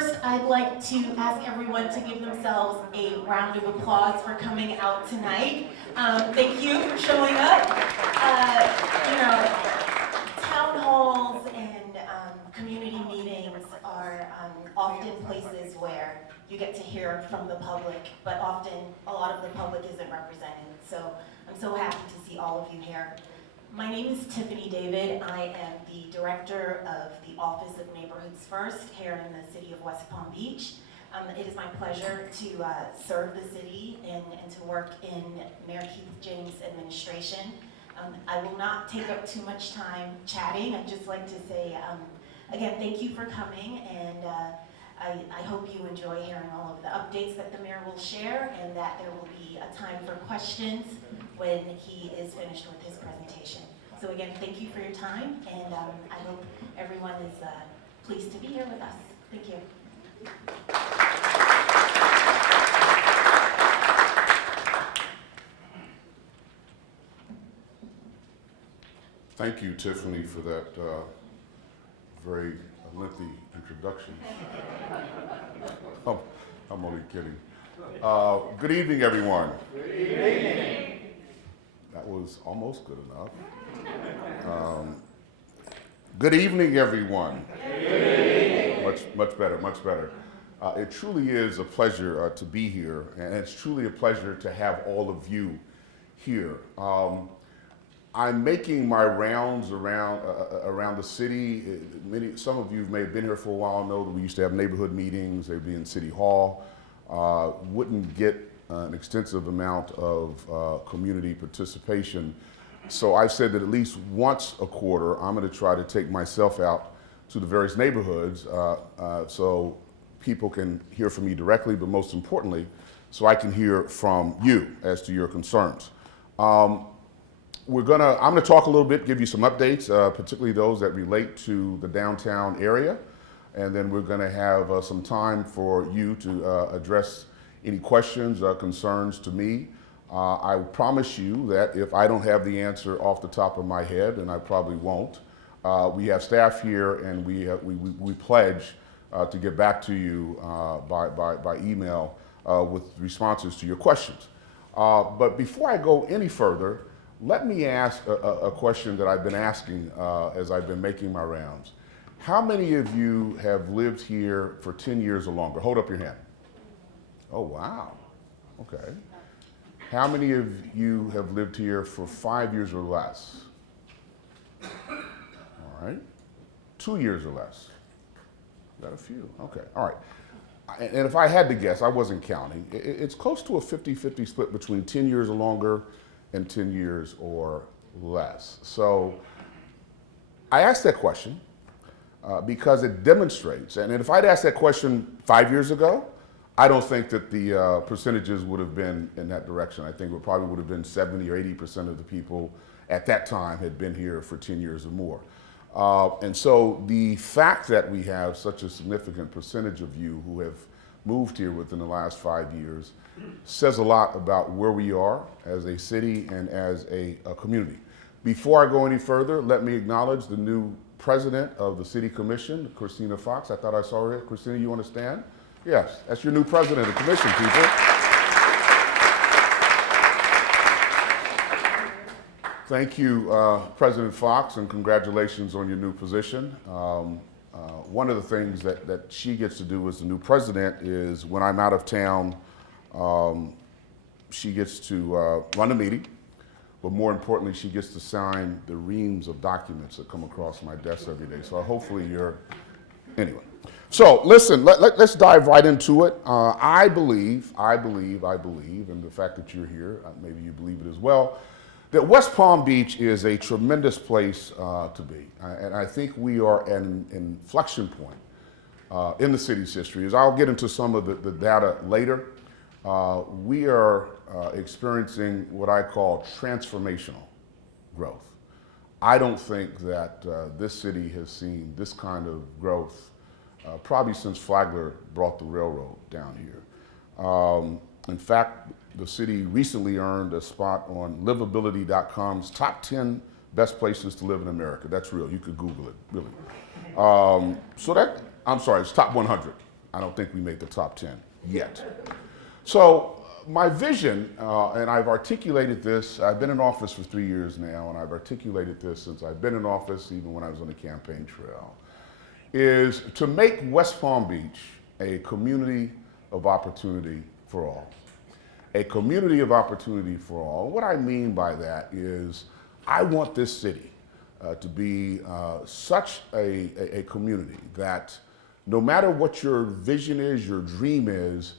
First, I'd like to ask everyone to give themselves a round of applause for coming out tonight. Thank you for showing up. Town halls and community meetings are often places where you get to hear from the public, but often a lot of the public isn't represented. So I'm so happy to see all of you here. My name is Tiffany David. I am the director of the Office of Neighborhoods First here in the city of West Palm Beach. It is my pleasure to serve the city and to work in Mayor Keith James' administration. I will not take up too much time chatting. I'd just like to say, again, thank you for coming, and I hope you enjoy hearing all of the updates that the mayor will share, and that there will be a time for questions when he is finished with his presentation. So again, thank you for your time, and I hope everyone is pleased to be here with us. Thank you. Thank you, Tiffany, for that very lengthy introduction. I'm only kidding. Good evening, everyone. Good evening. That was almost good enough. Good evening, everyone. Good evening. Much better, much better. It truly is a pleasure to be here, and it's truly a pleasure to have all of you here. I'm making my rounds around the city. Some of you may have been here for a while, know that we used to have neighborhood meetings. They'd be in City Hall. Wouldn't get an extensive amount of community participation. So I've said that at least once a quarter, I'm going to try to take myself out to the various neighborhoods so people can hear from me directly, but most importantly, so I can hear from you as to your concerns. I'm going to talk a little bit, give you some updates, particularly those that relate to the downtown area. And then we're going to have some time for you to address any questions or concerns to me. I promise you that if I don't have the answer off the top of my head, and I probably won't, we have staff here, and we pledge to get back to you by email with responses to your questions. But before I go any further, let me ask a question that I've been asking as I've been making my rounds. How many of you have lived here for 10 years or longer? Hold up your hand. Oh, wow. Okay. How many of you have lived here for 5 years or less? All right. 2 years or less? Got a few. Okay. All right. And if I had to guess, I wasn't counting, it's close to a 50-50 split between 10 years or longer and 10 years or less. So I asked that question because it demonstrates, and if I'd asked that question 5 years ago, I don't think that the percentages would have been in that direction. I think it probably would have been 70 or 80% of the people at that time had been here for 10 years or more. And so the fact that we have such a significant percentage of you who have moved here within the last 5 years says a lot about where we are as a city and as a community. Before I go any further, let me acknowledge the new president of the City Commission, Christina Fox. I thought I saw her. Christina, you want to stand? Yes, that's your new president of the commission, people. Thank you, President Fox, and congratulations on your new position. One of the things that she gets to do as the new president is when I'm out of town, she gets to run a meeting, but more importantly, she gets to sign the reams of documents that come across my desk every day. So hopefully anyway. So listen, let's dive right into it. I believe, and the fact that you're here, maybe you believe it as well, that West Palm Beach is a tremendous place to be. And I think we are at an inflection point in the city's history. As I'll get into some of the data later, we are experiencing what I call transformational growth. I don't think that this city has seen this kind of growth probably since Flagler brought the railroad down here. In fact, the city recently earned a spot on livability.com's top 10 best places to live in America. That's real. You could Google it, really. It's top 100. I don't think we made the top 10 yet. So my vision, and I've articulated this, I've been in office for 3 years now, and I've articulated this since I've been in office, even when I was on the campaign trail, is to make West Palm Beach a community of opportunity for all. A community of opportunity for all. What I mean by that is I want this city to be such a community that no matter what your vision is, your dream is,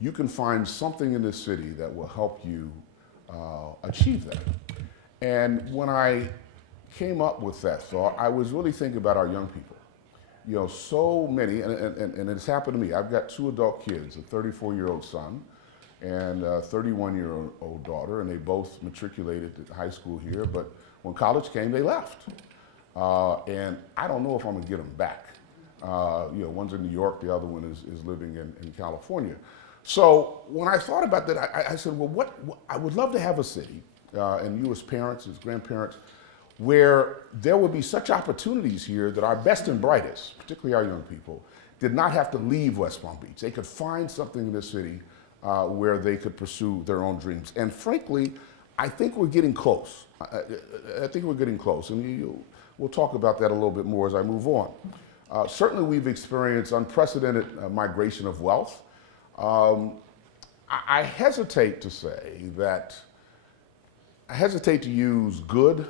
you can find something in this city that will help you achieve that. And when I came up with that thought, I was really thinking about our young people. You know, so many, and it's happened to me. I've got 2 adult kids, a 34-year-old son and a 31-year-old daughter, and they both matriculated at high school here, but when college came, they left. And I don't know if I'm gonna get them back. You know, one's in New York, the other one is living in California. So when I thought about that, I said, well, what I would love to have a city, and you as parents, as grandparents, where there would be such opportunities here that our best and brightest, particularly our young people, did not have to leave West Palm Beach. They could find something in this city where they could pursue their own dreams. And frankly, I think we're getting close. I think we're getting close, and we'll talk about that a little bit more as I move on. Certainly we've experienced unprecedented migration of wealth. I hesitate to say that, I hesitate to use good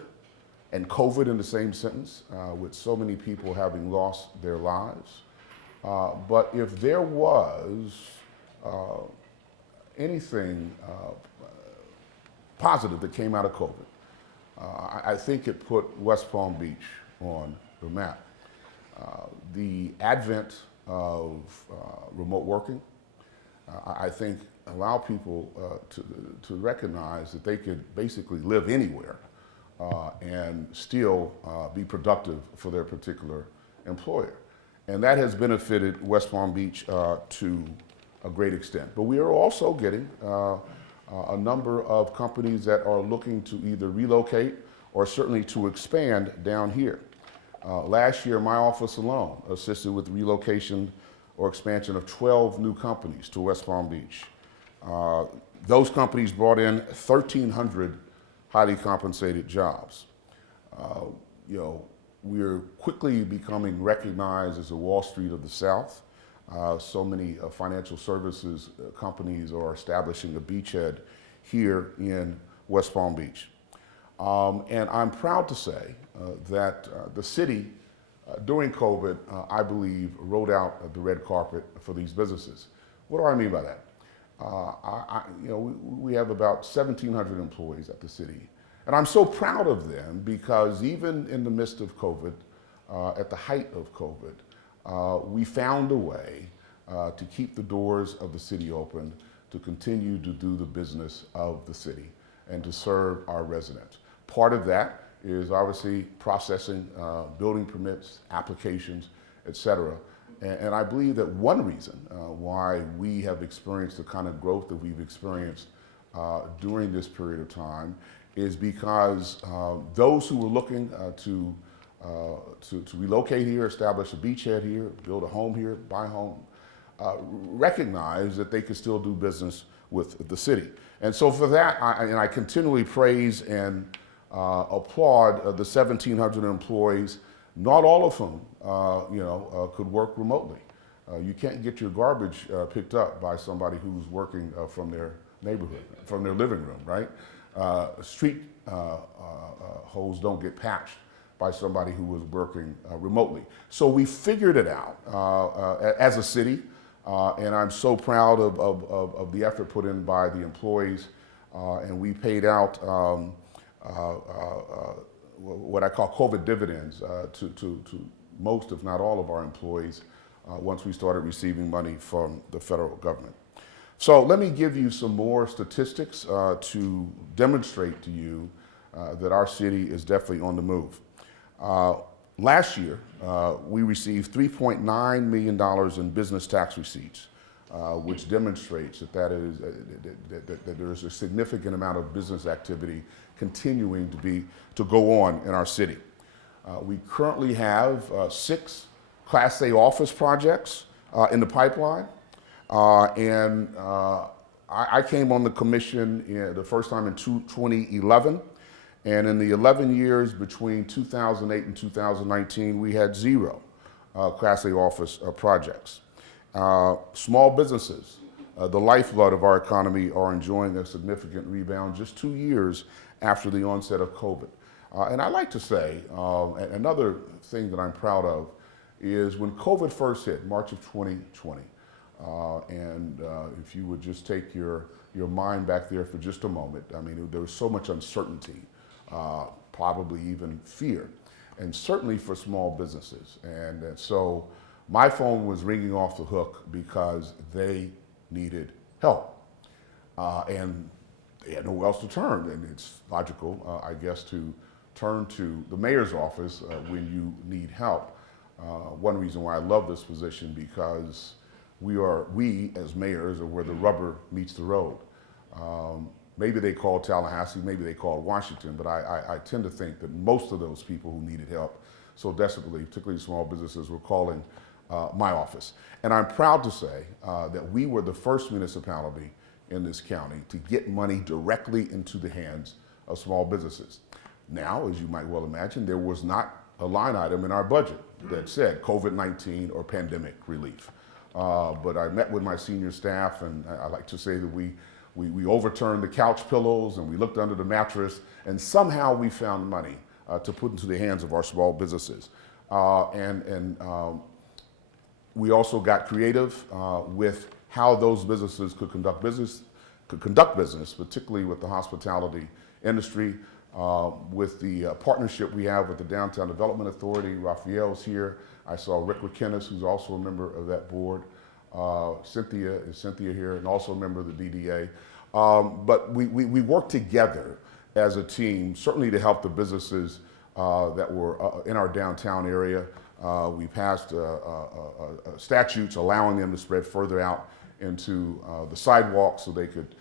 and COVID in the same sentence, with so many people having lost their lives. But if there was anything positive that came out of COVID, I think it put West Palm Beach on the map. The advent of remote working, I think allow people to recognize that they could basically live anywhere and still be productive for their particular employer. And that has benefited West Palm Beach to a great extent. But we are also getting a number of companies that are looking to either relocate or certainly to expand down here. Last year, my office alone assisted with relocation or expansion of 12 new companies to West Palm Beach. Those companies brought in 1,300 highly compensated jobs. You know, we're quickly becoming recognized as the Wall Street of the South. So many financial services companies are establishing a beachhead here in West Palm Beach. And I'm proud to say that the city, during COVID, I believe, rolled out the red carpet for these businesses. What do I mean by that? You know, we have about 1,700 employees at the city. And I'm so proud of them because even in the midst of COVID, at the height of COVID, we found a way to keep the doors of the city open, to continue to do the business of the city and to serve our residents. Part of that is obviously processing building permits, applications, et cetera. And I believe that one reason why we have experienced the kind of growth that we've experienced during this period of time is because those who were looking to relocate here, establish a beachhead here, build a home here, buy a home, recognize that they could still do business with the city. And so for that, I continually praise and applaud the 1,700 employees, not all of whom could work remotely. You can't get your garbage picked up by somebody who's working from their neighborhood, from their living room, right? Street holes don't get patched by somebody who was working remotely. So we figured it out as a city, and I'm so proud of the effort put in by the employees, and we paid out what I call COVID dividends to most, if not all, of our employees once we started receiving money from the federal government. So let me give you some more statistics to demonstrate to you that our city is definitely on the move. Last year, we received $3.9 million in business tax receipts, which demonstrates that that there is a significant amount of business activity continuing to go on in our city. We currently have 6 Class A office projects in the pipeline. I came on the commission the first time in 2011. And in the 11 years between 2008 and 2019, we had 0 Class A office projects. Small businesses, the lifeblood of our economy, are enjoying a significant rebound just 2 years after the onset of COVID. And I like to say, another thing that I'm proud of is when COVID first hit, March of 2020, if you would just take your mind back there for just a moment, I mean, there was so much uncertainty, probably even fear, and certainly for small businesses. And so my phone was ringing off the hook because they needed help. And they had nowhere else to turn. And it's logical, I guess, to turn to the mayor's office when you need help. One reason why I love this position, because we as mayors are where the rubber meets the road. Maybe they call Tallahassee, maybe they call Washington, but I tend to think that most of those people who needed help so desperately, particularly small businesses, were calling my office. And I'm proud to say that we were the first municipality in this county to get money directly into the hands of small businesses. Now, as you might well imagine, there was not a line item in our budget that said COVID-19 or pandemic relief. But I met with my senior staff, and I like to say that we overturned the couch pillows and we looked under the mattress, and somehow we found money to put into the hands of our small businesses. We also got creative with how those businesses could conduct business, particularly with the hospitality industry. With the partnership we have with the Downtown Development Authority, Raphael's here. I saw Rick McKinnis, who's also a member of that board. Cynthia here, and also a member of the DDA. But we work together as a team, certainly to help the businesses that were in our downtown area. We passed statutes allowing them to spread further out into the sidewalks so they could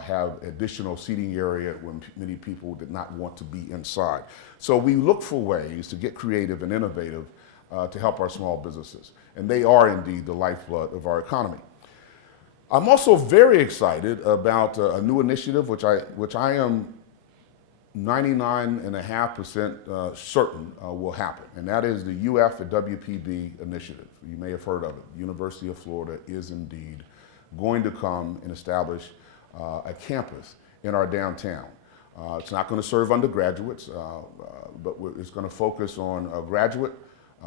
have additional seating area when many people did not want to be inside. So we look for ways to get creative and innovative to help our small businesses. And they are indeed the lifeblood of our economy. I'm also very excited about a new initiative which I am 99.5% certain will happen, and that is the UF at WPB initiative. You may have heard of it. The University of Florida is indeed going to come and establish a campus in our downtown. It's not going to serve undergraduates, but it's going to focus on graduate,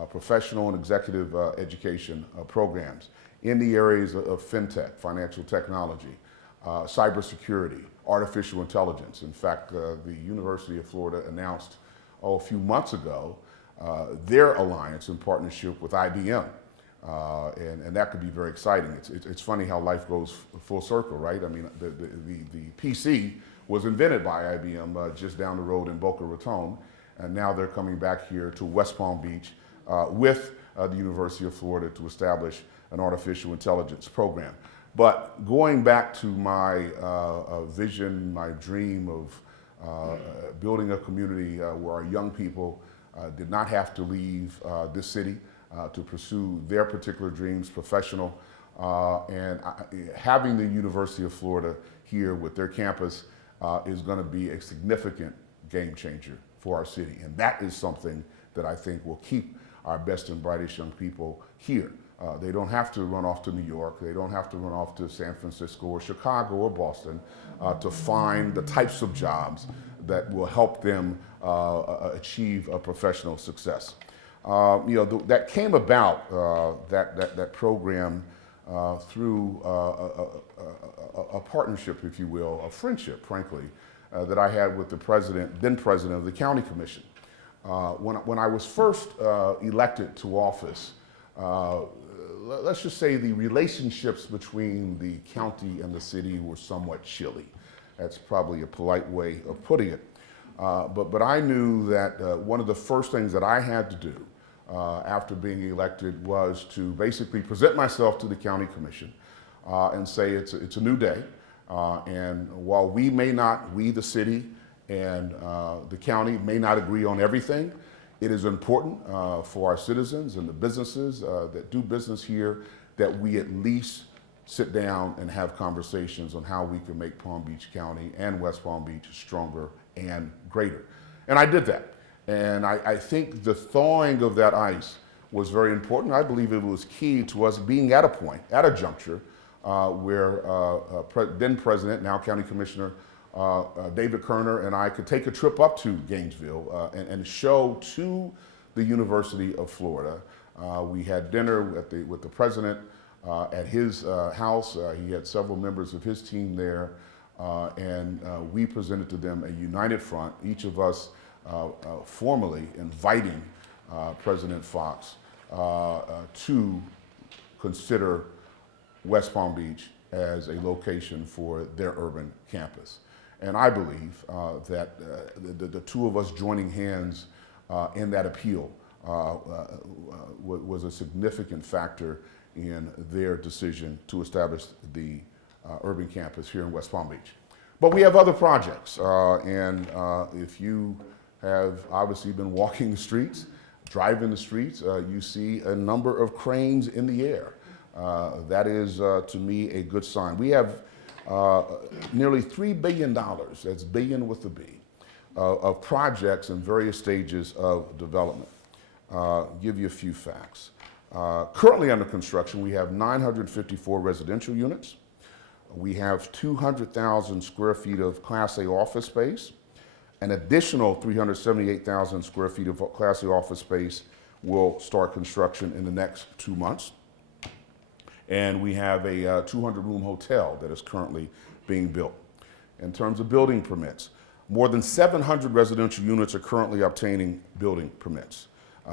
professional, and executive education programs in the areas of fintech, financial technology, cybersecurity, artificial intelligence. In fact, the University of Florida announced a few months ago their alliance and partnership with IBM. And that could be very exciting. It's funny how life goes full circle, right? I mean, the PC was invented by IBM just down the road in Boca Raton, and now they're coming back here to West Palm Beach with the University of Florida to establish an artificial intelligence program. But going back to my vision, my dream of building a community where our young people did not have to leave this city to pursue their particular dreams, professional, and having the University of Florida here with their campus is going to be a significant game changer for our city. And that is something that I think will keep our best and brightest young people here. They don't have to run off to New York. They don't have to run off to San Francisco or Chicago or Boston to find the types of jobs that will help them achieve a professional success. That came about, that program, through a partnership, if you will, a friendship, frankly, that I had with the then president of the county commission. When I was first elected to office, let's just say the relationships between the county and the city were somewhat chilly. That's probably a polite way of putting it. But I knew that one of the first things that I had to do after being elected was to basically present myself to the county commission and say it's a new day. And while we, the city and the county may not agree on everything, it is important for our citizens and the businesses that do business here that we at least sit down and have conversations on how we can make Palm Beach County and West Palm Beach stronger and greater. And I did that. And I think the thawing of that ice was very important. I believe it was key to us being at a point, at a juncture, where then President, now County Commissioner, David Kerner and I could take a trip up to Gainesville and show to the University of Florida. We had dinner with the president at his house. He had several members of his team there, and we presented to them a united front, each of us formally inviting President Fox to consider West Palm Beach as a location for their urban campus. And I believe that the two of us joining hands in that appeal was a significant factor in their decision to establish the urban campus here in West Palm Beach. But we have other projects, and if you have obviously been walking the streets, driving the streets, you see a number of cranes in the air. That is, to me, a good sign. We have nearly $3 billion, that's billion with a B, of projects in various stages of development. Give you a few facts. Currently under construction, we have 954 residential units. We have 200,000 square feet of Class A office space. An additional 378,000 square feet of Class A office space will start construction in the next 2 months. And we have a 200-room hotel that is currently being built. In terms of building permits, more than 700 residential units are currently obtaining building permits.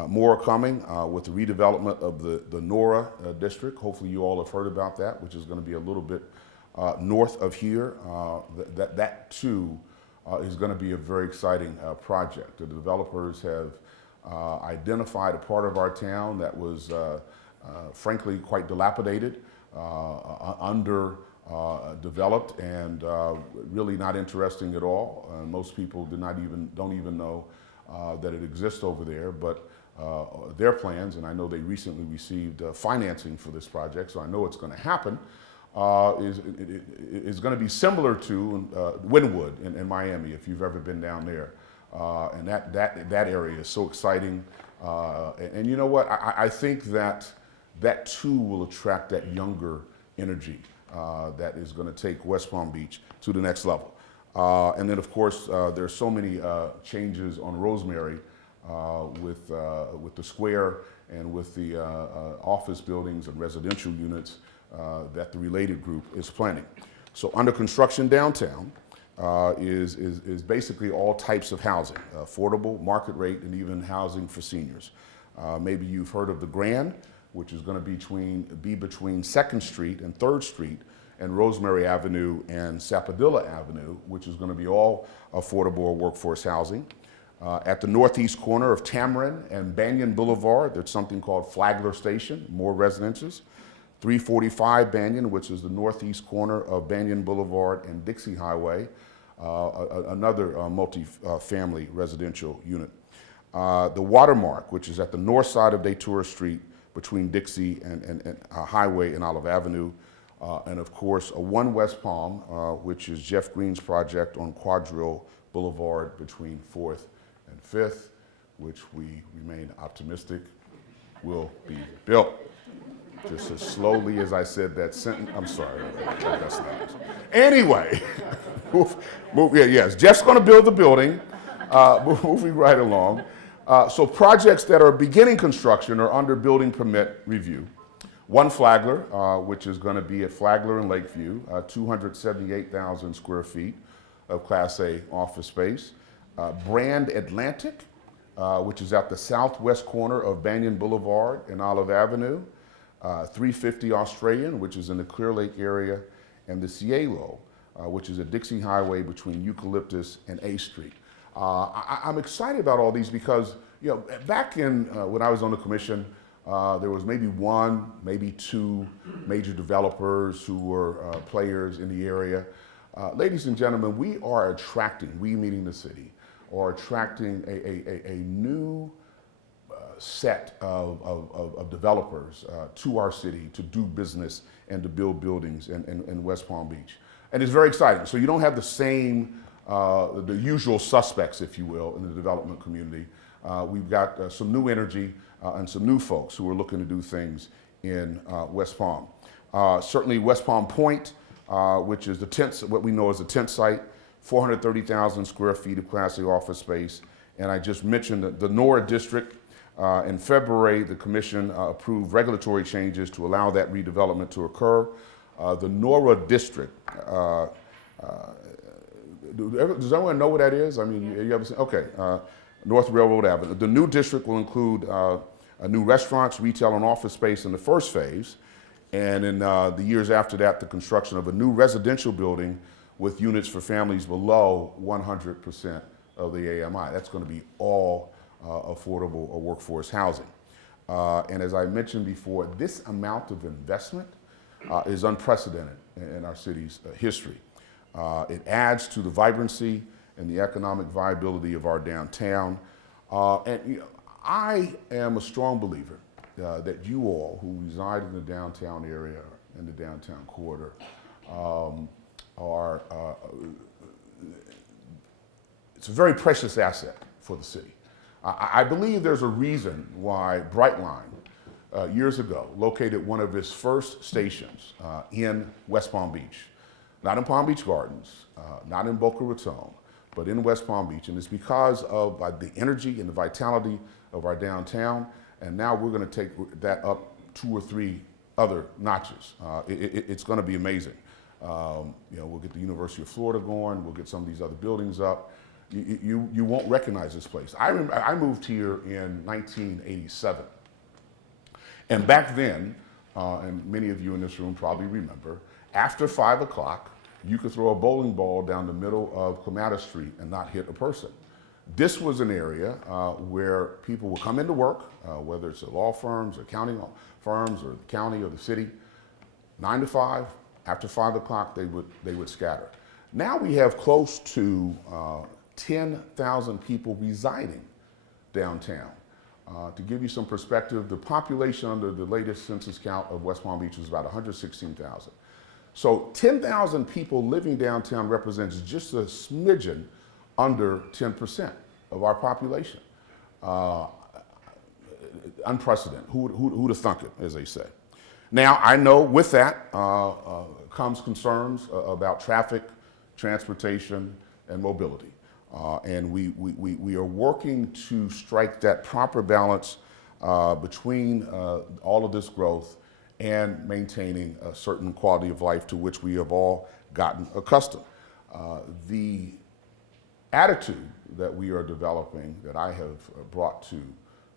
More are coming with the redevelopment of the Nora district. Hopefully you all have heard about that, which is going to be a little bit north of here. That too is going to be a very exciting project. The developers have identified a part of our town that was frankly quite dilapidated, underdeveloped, and really not interesting at all. Most people don't even know that it exists over there, but their plans, and I know they recently received financing for this project, so I know it's going to happen, is going to be similar to Wynwood in Miami, if you've ever been down there. And that area is so exciting. And you know what? I think that too will attract that younger energy that is going to take West Palm Beach to the next level. And then, of course, there's so many changes on Rosemary with the square and with the office buildings and residential units that the related group is planning. So under construction downtown is basically all types of housing, affordable, market rate, and even housing for seniors. Maybe you've heard of the Grand, which is going to be between 2nd Street and 3rd Street and Rosemary Avenue and Sapodilla Avenue, which is going to be all affordable or workforce housing. At the northeast corner of Tamarin and Banyan Boulevard, there's something called Flagler Station, more residences. 345 Banyan, which is the northeast corner of Banyan Boulevard and Dixie Highway, another multi-family residential unit. The Watermark, which is at the north side of Datura Street between Dixie and Highway and Olive Avenue. And of course, a One West Palm, which is Jeff Green's project on Quadrille Boulevard between 4th and 5th, which we remain optimistic will be built. Just as slowly as I said that sentence. I'm sorry. That's not nice. Anyway, yes, Jeff's going to build the building. Moving right along. So projects that are beginning construction are under building permit review. One Flagler, which is going to be at Flagler and Lakeview, 278,000 square feet of Class A office space. Brand Atlantic, which is at the southwest corner of Banyan Boulevard and Olive Avenue. 350 Australian, which is in the Clear Lake area, and the Cielo, which is a Dixie Highway between Eucalyptus and A Street. I'm excited about all these because, you know, back in when I was on the commission, there was maybe one, maybe two major developers who were players in the area. Ladies and gentlemen, we meaning the city, are attracting a new set of developers to our city to do business and to build buildings in West Palm Beach. And it's very exciting. So you don't have the same, the usual suspects, if you will, in the development community. We've got some new energy and some new folks who are looking to do things in West Palm. Certainly West Palm Point, which is the tent, what we know as the tent site, 430,000 square feet of Class A office space. And I just mentioned the Nora district. In February, the commission approved regulatory changes to allow that redevelopment to occur. The Nora district, does everyone know what that is? I mean, you ever seen? Okay, North Railroad Avenue. The new district will include new restaurants, retail, and office space in the first phase. And in the years after that, the construction of a new residential building with units for families below 100% of the AMI. That's going to be all affordable workforce housing. And as I mentioned before, this amount of investment is unprecedented in our city's history. It adds to the vibrancy and the economic viability of our downtown. And you know, I am a strong believer that you all who reside in the downtown area, in the downtown corridor, it's a very precious asset for the city. I believe there's a reason why Brightline, years ago, located one of its first stations in West Palm Beach. Not in Palm Beach Gardens, not in Boca Raton, but in West Palm Beach. And it's because of the energy and the vitality of our downtown. And now we're going to take that up 2 or 3 other notches. It's going to be amazing. You know, we'll get the University of Florida going. We'll get some of these other buildings up. You won't recognize this place. I remember I moved here in 1987. And back then, and many of you in this room probably remember, after 5 o'clock, you could throw a bowling ball down the middle of Clematis Street and not hit a person. This was an area where people would come into work, whether it's at law firms or accounting firms or the county or the city, 9 to 5. After 5 o'clock, they would scatter. Now we have close to 10,000 people residing downtown. To give you some perspective, the population under the latest census count of West Palm Beach was about 116,000. So 10,000 people living downtown represents just a smidgen under 10% of our population. Unprecedented. Who'd have thunk it, as they say. Now, I know with that comes concerns about traffic, transportation, and mobility. And we are working to strike that proper balance between all of this growth and maintaining a certain quality of life to which we have all gotten accustomed. The attitude that we are developing, that I have brought to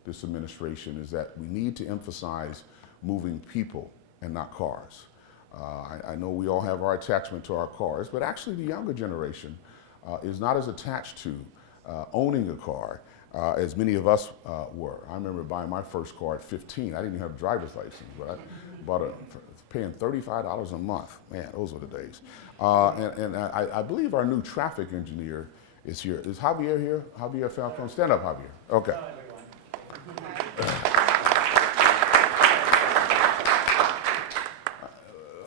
this administration, is that we need to emphasize moving people and not cars. I know we all have our attachment to our cars, but actually the younger generation is not as attached to owning a car as many of us were. I remember buying my first car at 15. I didn't even have a driver's license, but I bought paying $35 a month. Man, those were the days. And I believe our new traffic engineer is here. Is Javier here? Javier Falcon? Stand up, Javier. Okay.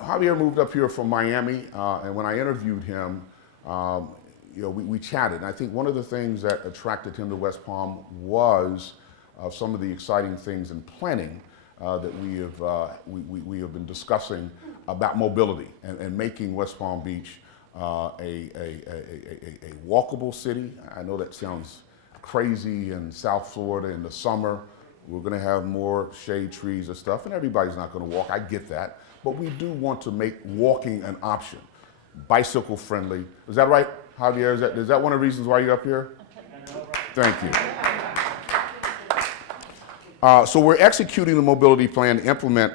Javier moved up here from Miami, and when I interviewed him, you know, we chatted. And I think one of the things that attracted him to West Palm was some of the exciting things in planning that we have been discussing about mobility and making West Palm Beach a walkable city. I know that sounds crazy in South Florida in the summer. We're going to have more shade trees and stuff, and everybody's not going to walk. I get that. But we do want to make walking an option, bicycle friendly. Is that right, Javier? Is that one of the reasons why you're up here? Thank you. So we're executing the mobility plan to implement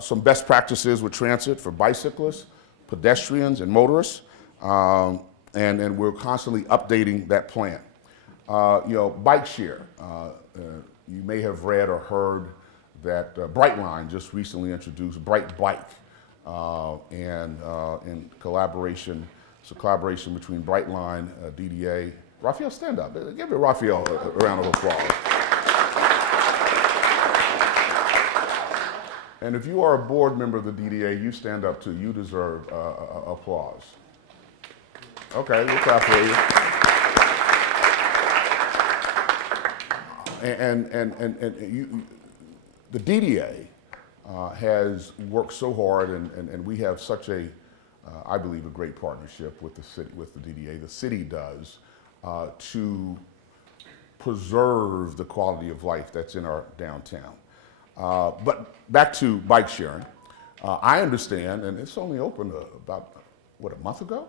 some best practices with transit for bicyclists, pedestrians, and motorists, and we're constantly updating that plan. You know, bike share. You may have read or heard that Brightline just recently introduced Bright Bike, and in collaboration, it's a collaboration between Brightline, DDA. Raphael, stand up. Give Raphael a round of applause. And if you are a board member of the DDA, you stand up too. You deserve applause. Okay, we'll clap for you. The DDA has worked so hard, and we have such a, I believe, a great partnership with the city, with the DDA. The city does to preserve the quality of life that's in our downtown. But back to bike sharing. I understand, and it's only opened about, what, a month ago?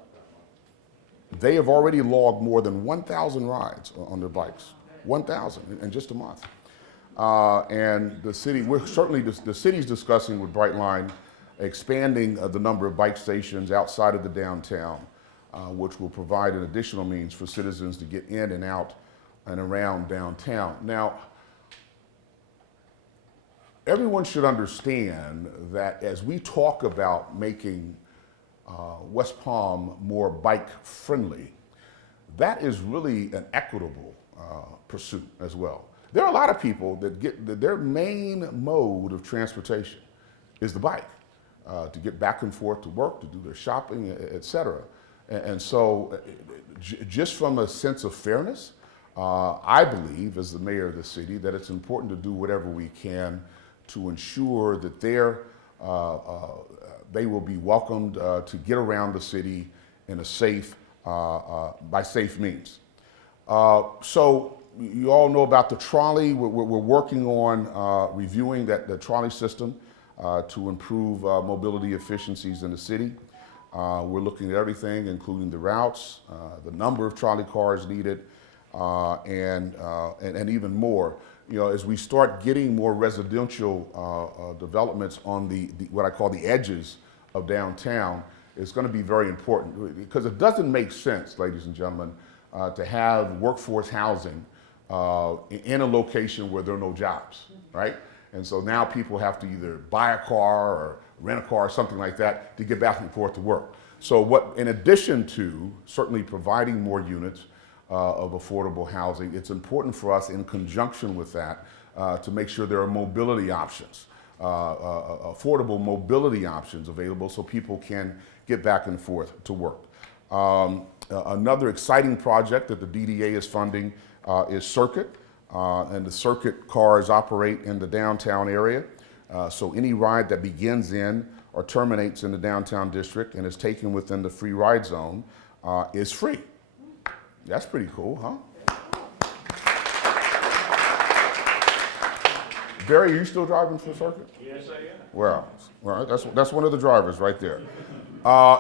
They have already logged more than 1,000 rides on their bikes. 1,000 in just a month. And the city, the city's discussing with Brightline expanding the number of bike stations outside of the downtown, which will provide an additional means for citizens to get in and out and around downtown. Now, everyone should understand that as we talk about making West Palm more bike friendly, that is really an equitable pursuit as well. There are a lot of people that their main mode of transportation is the bike, to get back and forth to work, to do their shopping, et cetera. And so just from a sense of fairness, I believe, as the mayor of the city, that it's important to do whatever we can to ensure that they will be welcomed to get around the city in a safe, by safe means. So you all know about the trolley. We're working on reviewing the trolley system to improve mobility efficiencies in the city. We're looking at everything, including the routes, the number of trolley cars needed, and even more. You know, as we start getting more residential developments on the what I call the edges of downtown, it's going to be very important, because it doesn't make sense, ladies and gentlemen, to have workforce housing in a location where there are no jobs, right? And so now people have to either buy a car or rent a car or something like that to get back and forth to work. So in addition to certainly providing more units of affordable housing, it's important for us in conjunction with that to make sure there are mobility options, affordable mobility options available so people can get back and forth to work. Another exciting project that the DDA is funding is Circuit, and the Circuit cars operate in the downtown area. So any ride that begins in or terminates in the downtown district and is taken within the free ride zone is free. That's pretty cool, huh? Barry, are you still driving for Circuit? Yes, I am. Well, that's one of the drivers right there.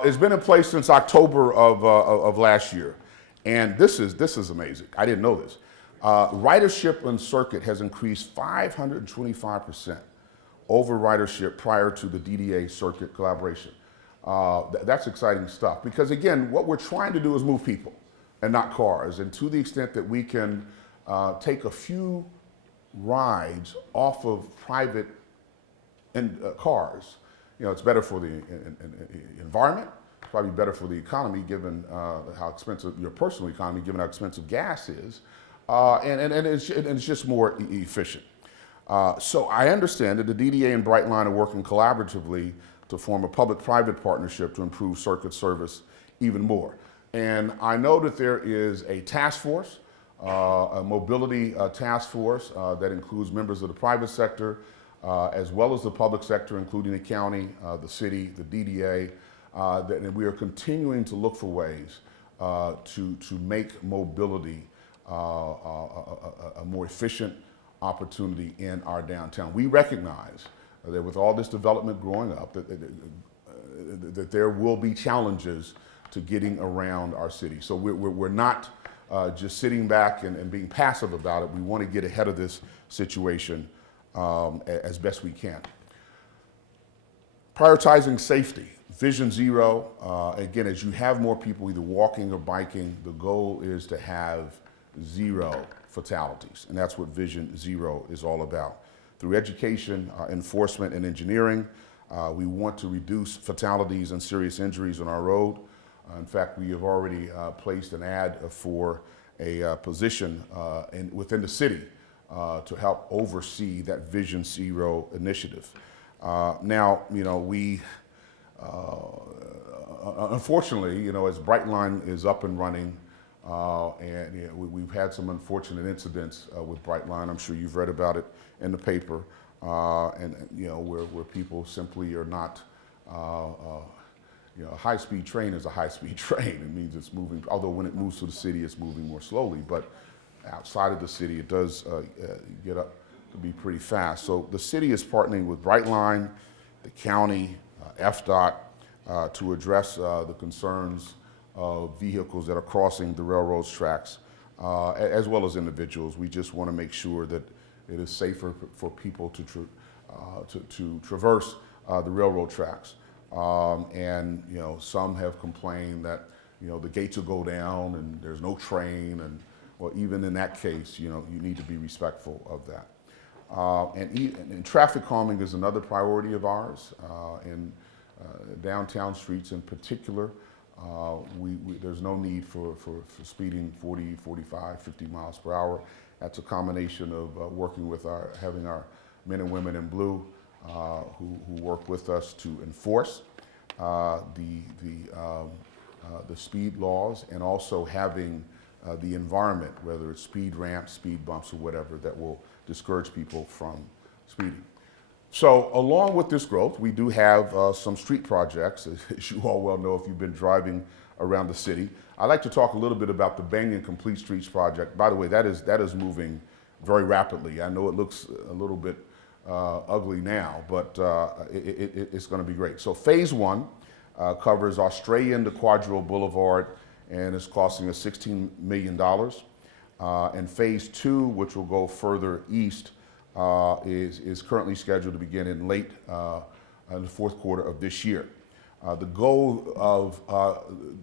It's been in place since October of last year, and this is amazing. I didn't know this. Ridership on Circuit has increased 525% over ridership prior to the DDA Circuit collaboration. That's exciting stuff, because again, what we're trying to do is move people and not cars, and to the extent that we can take a few rides off of private cars, you know, it's better for the environment. It's probably better for the economy, given how expensive your personal economy, given how expensive gas is, and it's just more efficient. So I understand that the DDA and Brightline are working collaboratively to form a public-private partnership to improve Circuit service even more. And I know that there is a task force, a mobility task force that includes members of the private sector, as well as the public sector, including the county, the city, the DDA, and we are continuing to look for ways to make mobility a more efficient opportunity in our downtown. We recognize that with all this development growing up, that there will be challenges to getting around our city. So we're not just sitting back and being passive about it. We want to get ahead of this situation as best we can. Prioritizing safety, Vision Zero. Again, as you have more people either walking or biking, the goal is to have zero fatalities, and that's what Vision Zero is all about. Through education, enforcement, and engineering, we want to reduce fatalities and serious injuries on our road. In fact, we have already placed an ad for a position within the city to help oversee that Vision Zero initiative. Now, we, unfortunately, as Brightline is up and running, and we've had some unfortunate incidents with Brightline. I'm sure you've read about it in the paper, and where people simply are not. A high-speed train is a high-speed train. It means it's moving. Although when it moves to the city, it's moving more slowly. But outside of the city, it does get up to be pretty fast. So the city is partnering with Brightline, the county, FDOT, to address the concerns of vehicles that are crossing the railroad's tracks, as well as individuals. We just want to make sure that it is safer for people to traverse the railroad tracks. And some have complained that the gates will go down and there's no train, and well, even in that case, you need to be respectful of that. And traffic calming is another priority of ours. In downtown streets in particular, there's no need for speeding 40, 45, 50 miles per hour. That's a combination of working with having our men and women in blue who work with us to enforce the speed laws, and also having the environment, whether it's speed ramps, speed bumps, or whatever, that will discourage people from speeding. So along with this growth, we do have some street projects, as you all well know if you've been driving around the city. I'd like to talk a little bit about the Banyan Complete Streets project. By the way, that is moving very rapidly. I know it looks a little bit ugly now, but it's going to be great. So phase one covers Australian to Quadrill Boulevard, and it's costing us $16 million. And phase two, which will go further east, is currently scheduled to begin in late in the fourth quarter of this year. The goal of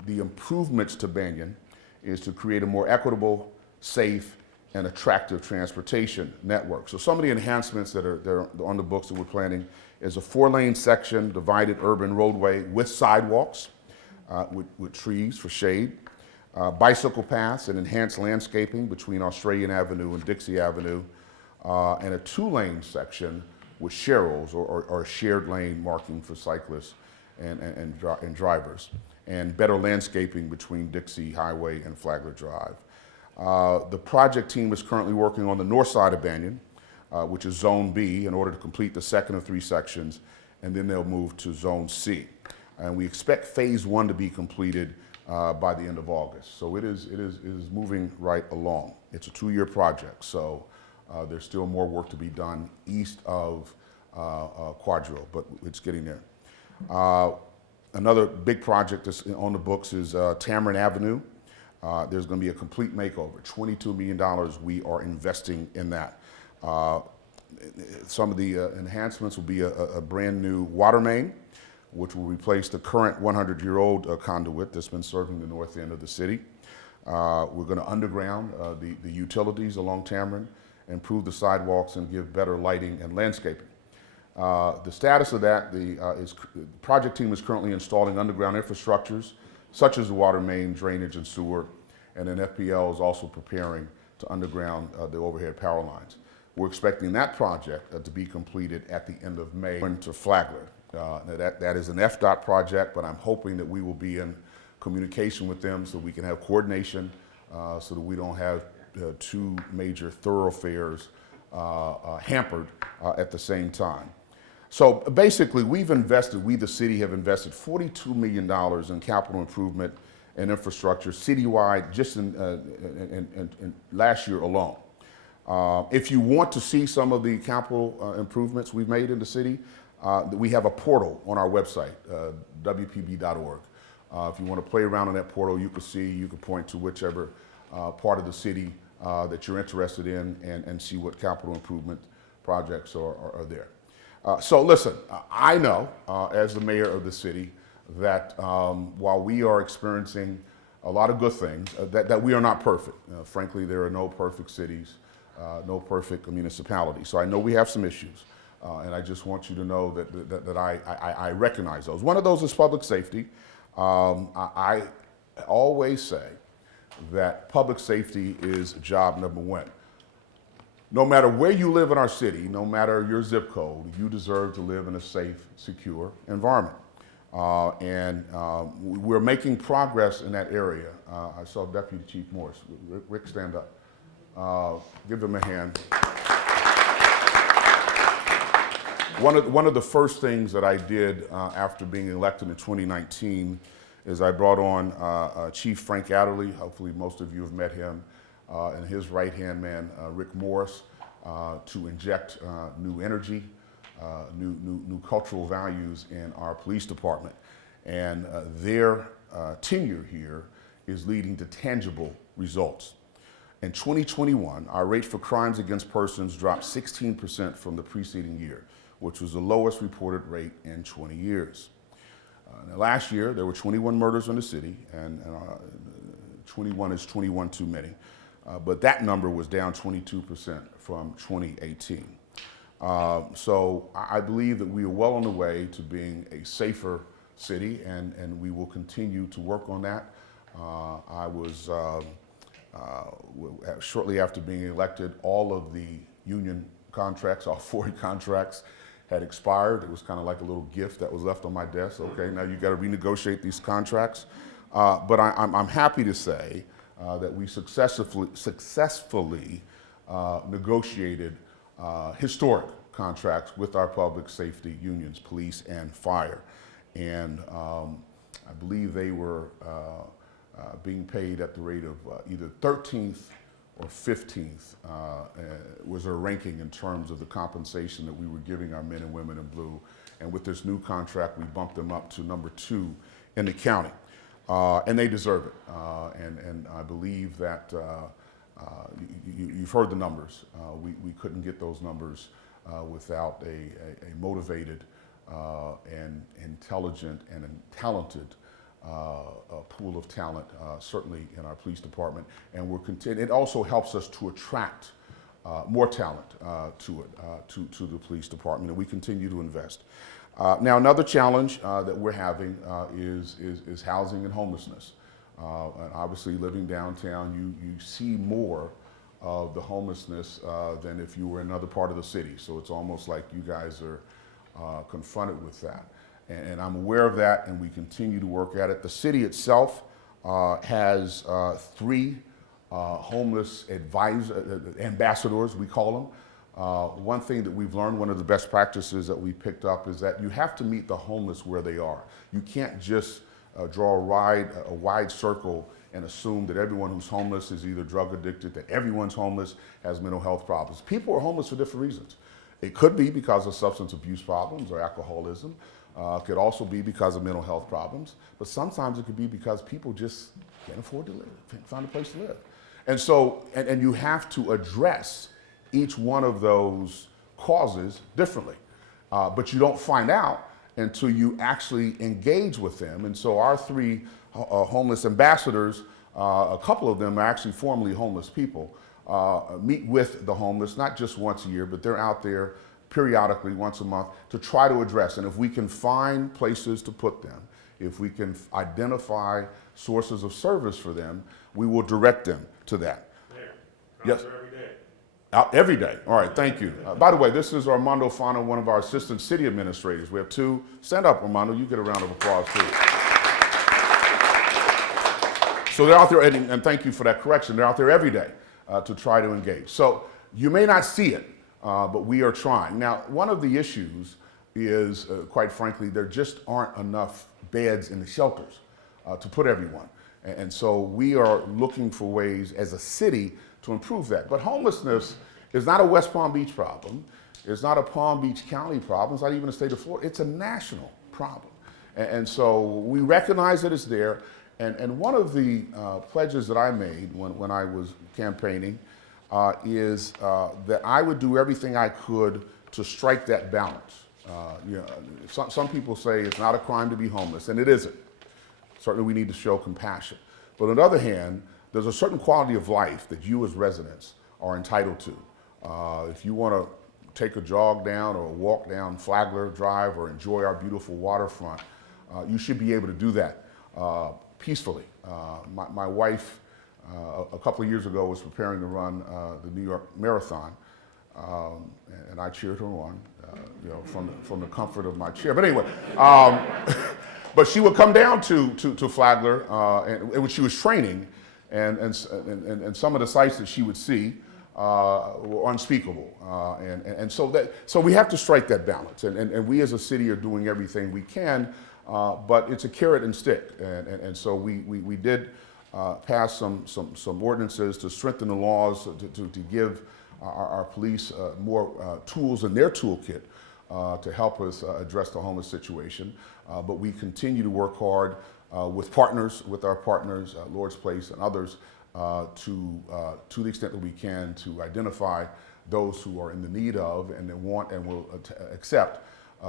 the improvements to Banyan is to create a more equitable, safe, and attractive transportation network. So some of the enhancements that are on the books that we're planning is a 4-lane section, divided urban roadway with sidewalks, with trees for shade, bicycle paths and enhanced landscaping between Australian Avenue and Dixie Avenue, and a 2-lane section with sharrows or a shared lane marking for cyclists and drivers, and better landscaping between Dixie Highway and Flagler Drive. The project team is currently working on the north side of Banyan, which is Zone B, in order to complete the second of 3 sections, and then they'll move to Zone C. And we expect phase one to be completed by the end of August. So it is moving right along. It's a 2-year project, so there's still more work to be done east of Quadrill, but it's getting there. Another big project that's on the books is Tamarind Avenue. There's going to be a complete makeover. $22 million we are investing in that. Some of the enhancements will be a brand new water main, which will replace the current 100-year-old conduit that's been serving the north end of the city. We're going to underground the utilities along Tamarind, improve the sidewalks, and give better lighting and landscaping. The status of that, the project team is currently installing underground infrastructures, such as the water main, drainage, and sewer, and then FPL is also preparing to underground the overhead power lines. We're expecting that project to be completed at the end of May to Flagler. That is an FDOT project, but I'm hoping that we will be in communication with them so we can have coordination, so that we don't have 2 major thoroughfares hampered at the same time. So basically, we, the city, have invested $42 million in capital improvement and infrastructure citywide just in last year alone. If you want to see some of the capital improvements we've made in the city, we have a portal on our website, WPB.org. If you want to play around on that portal, you can point to whichever part of the city that you're interested in and see what capital improvement projects are there. So listen, I know as the mayor of the city that while we are experiencing a lot of good things, that we are not perfect. Frankly, there are no perfect cities, no perfect municipalities. So I know we have some issues, and I just want you to know that I recognize those. One of those is public safety. I always say that public safety is job number 1. No matter where you live in our city, no matter your zip code, you deserve to live in a safe, secure environment. We're making progress in that area. I saw Deputy Chief Morris. Rick, stand up. Give them a hand. One of the first things that I did after being elected in 2019 is I brought on Chief Frank Adderley. Hopefully most of you have met him, and his right-hand man, Rick Morris, to inject new energy, new cultural values in our police department. And their tenure here is leading to tangible results. In 2021, our rate for crimes against persons dropped 16% from the preceding year, which was the lowest reported rate in 20 years. Last year, there were 21 murders in the city, and 21 is 21 too many. But that number was down 22% from 2018. So I believe that we are well on the way to being a safer city, and we will continue to work on that. I was, shortly after being elected, all of the union contracts, all 40 contracts, had expired. It was kind of like a little gift that was left on my desk. Okay, now you got to renegotiate these contracts. But I'm happy to say that we successfully negotiated historic contracts with our public safety unions, police and fire. And I believe they were being paid at the rate of either 13th or 15th was their ranking in terms of the compensation that we were giving our men and women in blue. And with this new contract, we bumped them up to number 2 in the county. And they deserve it. And I believe that you've heard the numbers. We couldn't get those numbers without a motivated and intelligent and talented pool of talent, certainly in our police department. And it also helps us to attract more talent to the police department, and we continue to invest. Now, another challenge that we're having is housing and homelessness. And obviously, living downtown, you see more of the homelessness than if you were in another part of the city. So it's almost like you guys are confronted with that. And I'm aware of that, and we continue to work at it. The city itself has 3 homeless ambassadors, we call them. One thing that we've learned, one of the best practices that we picked up, is that you have to meet the homeless where they are. You can't just draw a wide circle and assume that everyone who's homeless is either drug addicted, that everyone's homeless has mental health problems. People are homeless for different reasons. It could be because of substance abuse problems or alcoholism. It could also be because of mental health problems. But sometimes it could be because people just can't afford to live, can't find a place to live. And so, and you have to address each one of those causes differently. But you don't find out until you actually engage with them. And so our 3 homeless ambassadors, a couple of them are actually formerly homeless people, meet with the homeless, not just once a year, but they're out there periodically, once a month, to try to address. And if we can find places to put them, if we can identify sources of service for them, we will direct them to that. Yes. Out every day. All right, thank you. By the way, this is Armando Fano, one of our assistant city administrators. We have 2. Stand up, Armando. You get a round of applause, too. So they're out there, and thank you for that correction. They're out there every day to try to engage. So you may not see it, but we are trying. Now, one of the issues is, quite frankly, there just aren't enough beds in the shelters to put everyone. And so we are looking for ways as a city to improve that. But homelessness is not a West Palm Beach problem. It's not a Palm Beach County problem. It's not even a state of Florida. It's a national problem. And so we recognize that it's there. And one of the pledges that I made when I was campaigning is that I would do everything I could to strike that balance. Some people say it's not a crime to be homeless, and it isn't. Certainly we need to show compassion. But on the other hand, there's a certain quality of life that you as residents are entitled to. If you want to take a jog down or walk down Flagler Drive or enjoy our beautiful waterfront, you should be able to do that peacefully. My wife, a couple of years ago, was preparing to run the New York Marathon. and I cheered her on, from the comfort of my chair. But anyway, but she would come down to Flagler, and when she was training, and some of the sights that she would see were unspeakable, and so we have to strike that balance, and we as a city are doing everything we can, but it's a carrot and stick, and so we did pass some ordinances to strengthen the laws to give our police more tools in their toolkit to help us address the homeless situation. But we continue to work hard with our partners, Lord's Place and others, to the extent that we can, to identify those who are in the need of and that want and will accept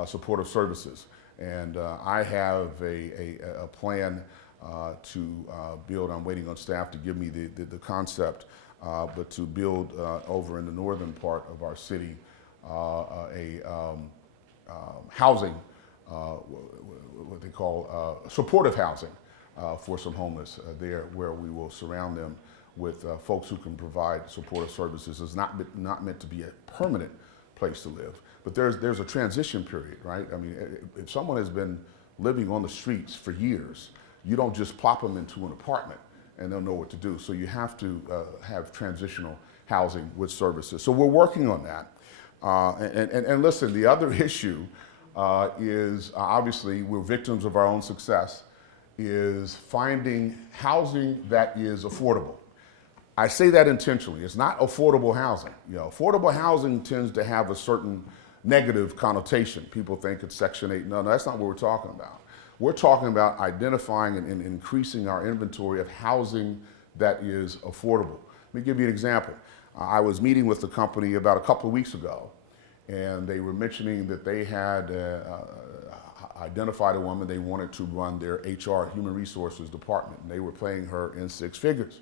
supportive services. And I have a plan to build. I'm waiting on staff to give me the concept, but to build over in the northern part of our city housing, what they call supportive housing for some homeless there, where we will surround them with folks who can provide supportive services. It's not meant to be a permanent place to live, but there's a transition period, right? I mean, if someone has been living on the streets for years, you don't just plop them into an apartment and they'll know what to do. So you have to have transitional housing with services. So we're working on that. And listen, the other issue is obviously we're victims of our own success, is finding housing that is affordable. I say that intentionally. It's not affordable housing. Affordable housing tends to have a certain negative connotation. People think it's Section 8. No, that's not what we're talking about. We're talking about identifying and increasing our inventory of housing that is affordable. Let me give you an example. I was meeting with the company about a couple of weeks ago, and they were mentioning that they had identified a woman they wanted to run their HR, Human Resources department. And they were paying her in six figures.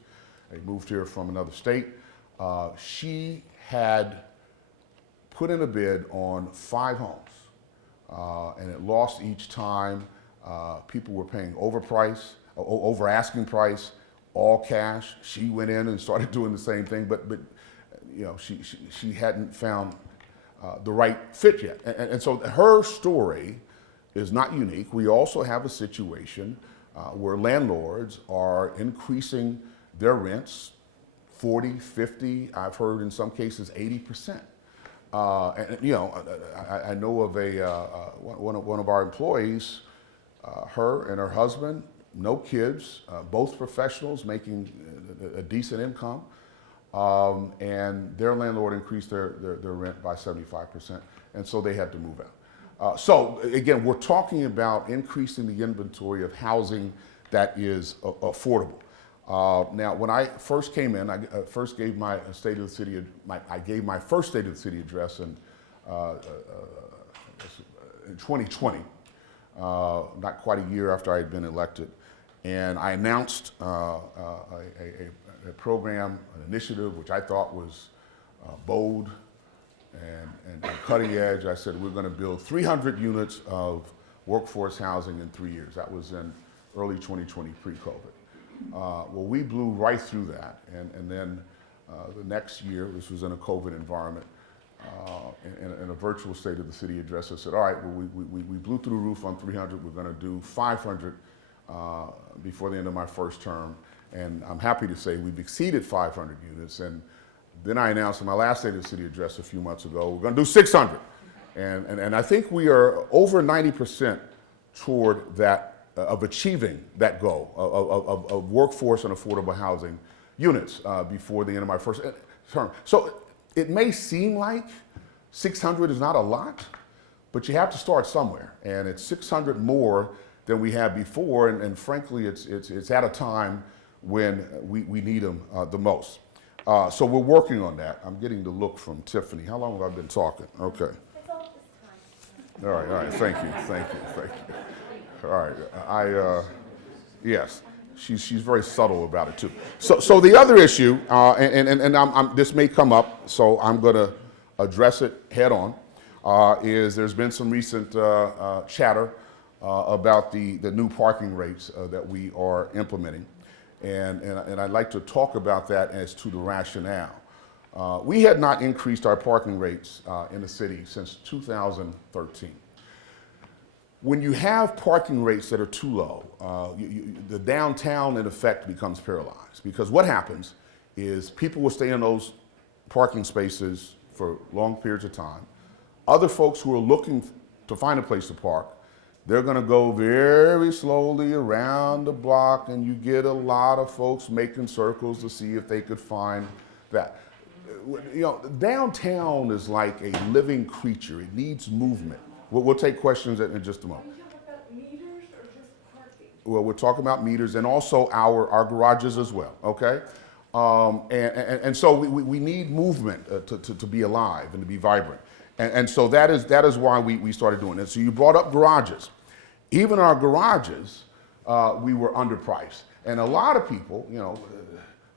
They moved here from another state. She had put in a bid on 5 homes, and it lost each time. People were paying over asking price, all cash. She went in and started doing the same thing, but she hadn't found the right fit yet. And so her story is not unique. We also have a situation where landlords are increasing their rents 40, 50, I've heard in some cases 80%. I know of one of our employees, her and her husband, no kids, both professionals making a decent income, and their landlord increased their rent by 75%, and so they had to move out. So again, we're talking about increasing the inventory of housing that is affordable. Now, when I first came in, I first gave my State of the City. I gave my first State of the City address in 2020, not quite a year after I had been elected, and I announced a program, an initiative, which I thought was bold and cutting edge. I said we're going to build 300 units of workforce housing in 3 years. That was in early 2020, pre-COVID. Well, we blew right through that, and then the next year, this was in a COVID environment, in a virtual State of the City address, I said, all right, well, we blew through the roof on 300, we're going to do 500 before the end of my first term, and I'm happy to say we've exceeded 500 units, and then I announced in my last State of the City address a few months ago, we're going to do 600, and I think we are over 90% toward that, of achieving that goal of workforce and affordable housing units before the end of my first term. So it may seem like 600 is not a lot, but you have to start somewhere, and it's 600 more than we had before, and frankly, it's at a time when we need them the most. So we're working on that. I'm getting the look from Tiffany. How long have I been talking? Okay. It's all this time. All right. Thank you. All right. Yes, she's very subtle about it too. So the other issue, and this may come up, so I'm going to address it head on, is there's been some recent chatter about the new parking rates that we are implementing, and I'd like to talk about that as to the rationale. We had not increased our parking rates in the city since 2013. When you have parking rates that are too low, the downtown, in effect, becomes paralyzed. Because what happens is people will stay in those parking spaces for long periods of time. Other folks who are looking to find a place to park, they're going to go very slowly around the block, and you get a lot of folks making circles to see if they could find that. You know, downtown is like a living creature. It needs movement. We'll take questions in just a moment. Are you talking about meters or just parking? Well, we're talking about meters and also our garages as well, okay? And so we need movement to be alive and to be vibrant. And so that is why we started doing it. So you brought up garages. Even our garages, we were underpriced. And a lot of people, you know,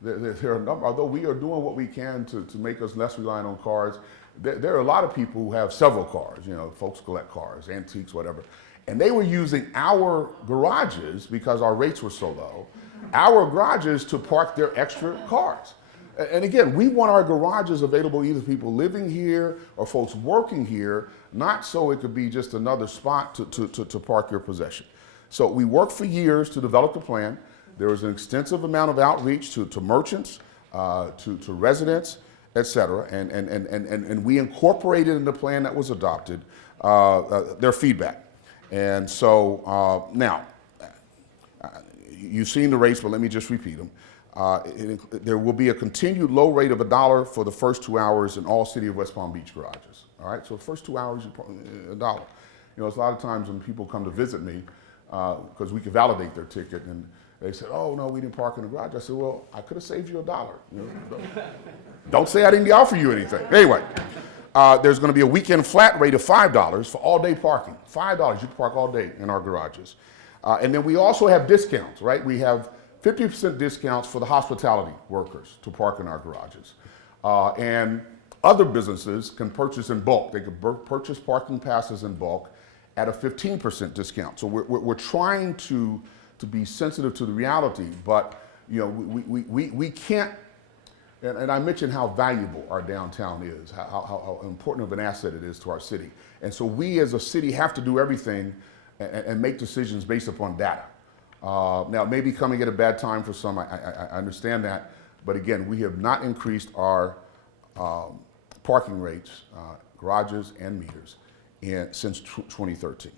there are a number, although we are doing what we can to make us less reliant on cars, there are a lot of people who have several cars, you know, folks collect cars, antiques, whatever. And they were using our garages, because our rates were so low, our garages to park their extra cars. And again, we want our garages available either to people living here or folks working here, not so it could be just another spot to park your possession. So we worked for years to develop the plan. There was an extensive amount of outreach to merchants, to residents, et cetera, and we incorporated in the plan that was adopted their feedback. And so now, you've seen the rates, but let me just repeat them. There will be a continued low rate of $1 for the first 2 hours in all City of West Palm Beach garages. All right, so the first 2 hours, $1. You know, it's a lot of times when people come to visit me, because we can validate their ticket, and they said, "Oh no, we didn't park in the garage." I said, "Well, I could have saved you $1. You know, don't say I didn't offer you anything." Anyway, there's going to be a weekend flat rate of $5 for all-day parking. $5, you can park all day in our garages. And then we also have discounts, right? We have 50% discounts for the hospitality workers to park in our garages. And other businesses can purchase in bulk. They can purchase parking passes in bulk at a 15% discount. So we're trying to be sensitive to the reality, but you know, we can't, and I mentioned how valuable our downtown is, how important of an asset it is to our city. And so we as a city have to do everything and make decisions based upon data. Now, it may be coming at a bad time for some, I understand that, but again, we have not increased our parking rates, garages and meters, since 2013.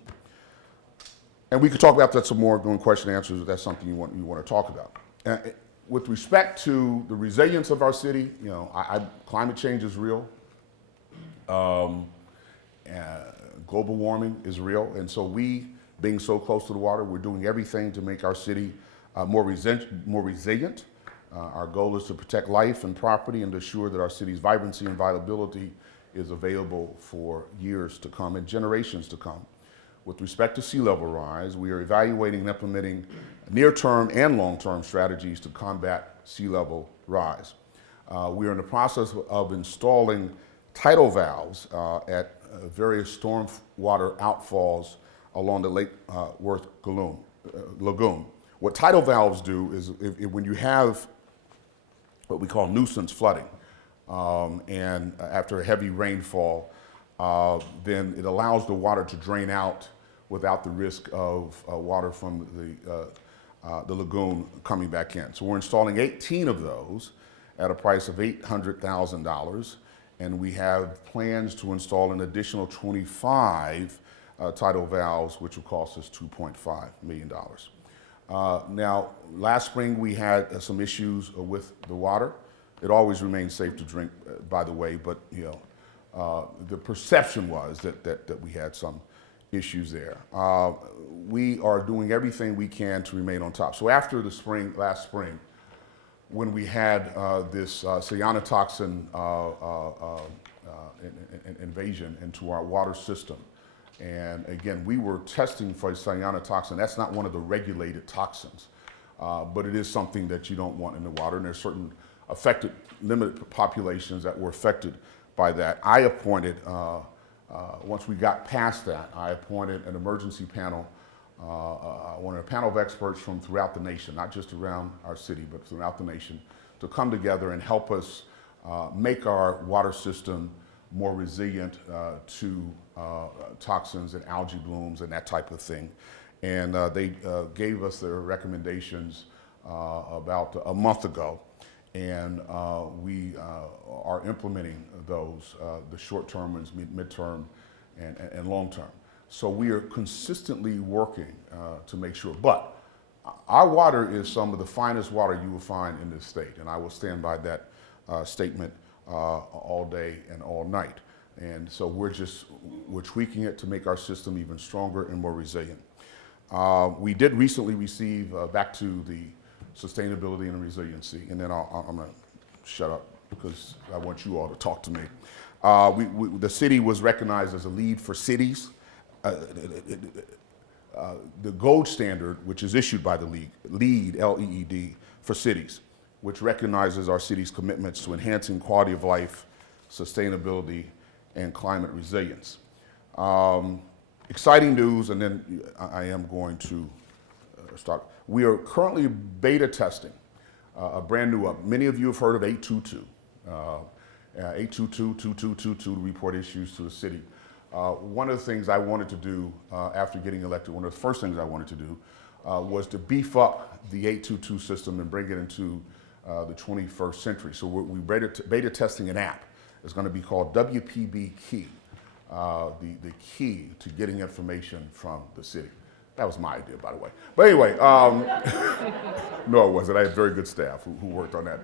And we could talk about that some more during question and answers if that's something you want to talk about. With respect to the resilience of our city, you know, climate change is real. Global warming is real, and so we, being so close to the water, we're doing everything to make our city more resilient. Our goal is to protect life and property and to assure that our city's vibrancy and viability is available for years to come and generations to come. With respect to sea level rise, we are evaluating and implementing near-term and long-term strategies to combat sea level rise. We are in the process of installing tidal valves at various storm water outfalls along the Lake Worth Lagoon. What tidal valves do is when you have what we call nuisance flooding, and after a heavy rainfall, then it allows the water to drain out without the risk of water from the lagoon coming back in. So we're installing 18 of those at a price of $800,000, and we have plans to install an additional 25 tidal valves, which will cost us $2.5 million. Now, last spring we had some issues with the water. It always remains safe to drink, by the way, but you know, the perception was that we had some issues there. We are doing everything we can to remain on top. So after the last spring, when we had this cyanotoxin invasion into our water system, and again, we were testing for cyanotoxin. That's not one of the regulated toxins, but it is something that you don't want in the water, and there's certain affected, limited populations that were affected by that. I appointed, once we got past that, I appointed an emergency panel, a panel of experts from throughout the nation, not just around our city, but throughout the nation, to come together and help us make our water system more resilient to toxins and algae blooms and that type of thing. And they gave us their recommendations about a month ago, and we are implementing those, the short-term ones, mid-term, and long-term. So we are consistently working to make sure. But our water is some of the finest water you will find in this state, and I will stand by that statement all day and all night. And so we're tweaking it to make our system even stronger and more resilient. We did recently receive, back to the sustainability and resiliency, and then I'm gonna shut up because I want you all to talk to me. The city was recognized as a lead for cities. The gold standard, which is issued by the LEED, L-E-E-D, for cities, which recognizes our city's commitments to enhancing quality of life, sustainability, and climate resilience. Exciting news, and then I am going to start. We are currently beta testing a brand new many of you have heard of 822. 822-2222 to report issues to the city. One of the things I wanted to do after getting elected, one of the first things I wanted to do was to beef up the 822 system and bring it into the 21st century. So we're beta testing an app. It's going to be called WPB-Key, the key to getting information from the city. That was my idea, by the way. But anyway, no, it wasn't. I had very good staff who worked on that.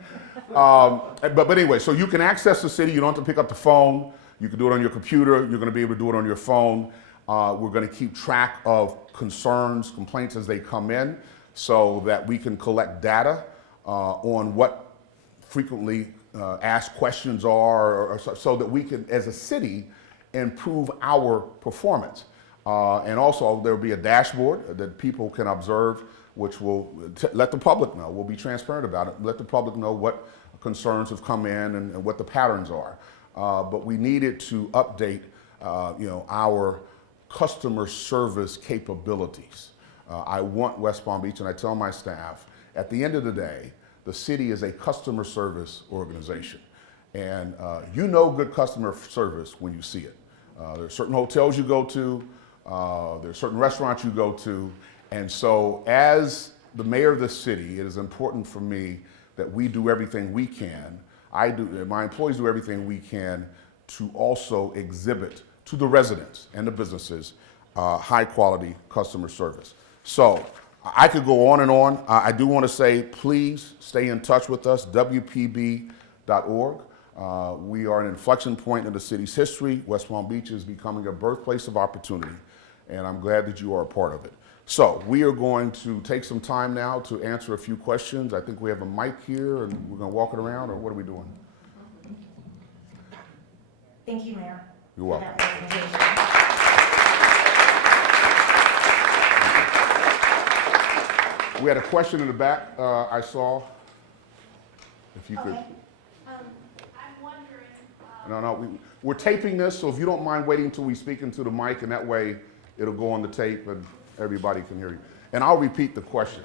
But anyway, so you can access the city. You don't have to pick up the phone. You can do it on your computer. You're going to be able to do it on your phone. We're going to keep track of concerns, complaints as they come in, so that we can collect data on what frequently asked questions are, so that we can, as a city, improve our performance. And also, there will be a dashboard that people can observe, which will let the public know. We'll be transparent about it. Let the public know what concerns have come in and what the patterns are. But we needed to update, our customer service capabilities. I want West Palm Beach, and I tell my staff, at the end of the day, the city is a customer service organization. And you know good customer service when you see it. There are certain hotels you go to, there are certain restaurants you go to, and so as the mayor of the city, it is important for me that we do everything we can. My employees do everything we can to also exhibit to the residents and the businesses high quality customer service. So I could go on and on. I do want to say, please stay in touch with us, WPB.org. We are an inflection point in the city's history. West Palm Beach is becoming a birthplace of opportunity, and I'm glad that you are a part of it. So we are going to take some time now to answer a few questions. I think we have a mic here, and we're going to walk it around, or what are we doing? Thank you, Mayor. You're welcome. For that presentation. We had a question in the back, I saw. If you could. Okay. I'm wondering, No, we're taping this, so if you don't mind waiting until we speak into the mic, and that way it'll go on the tape and everybody can hear you. And I'll repeat the question.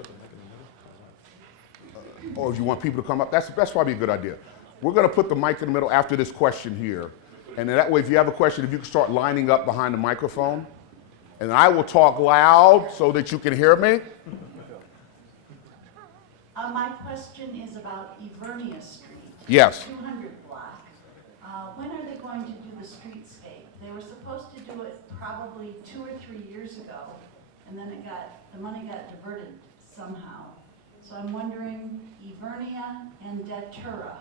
Or if you want people to come up, that's probably a good idea. We're going to put the mic in the middle after this question here. And then that way, if you have a question, if you can start lining up behind the microphone, and I will talk loud so that you can hear me. My question is about Ivernia Street. Yes. 200 block. When are they going to do the streetscape? They were supposed to do it probably 2 or 3 years ago, and then the money got diverted somehow. So I'm wondering, Ivernia and Datura,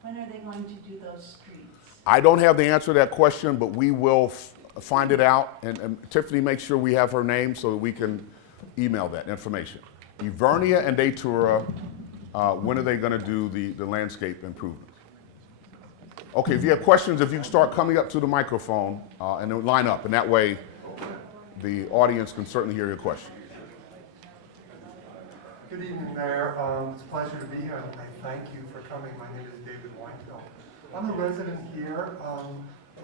when are they going to do those streets? I don't have the answer to that question, but we will find it out. And Tiffany, make sure we have her name so that we can email that information. Ivernia and Datura, when are they going to do the landscape improvements? Okay, if you have questions, if you can start coming up to the microphone and then line up, and that way the audience can certainly hear your question. Good evening, Mayor. It's a pleasure to be here. I thank you for coming. My name is David Weinfeld. I'm a resident here, a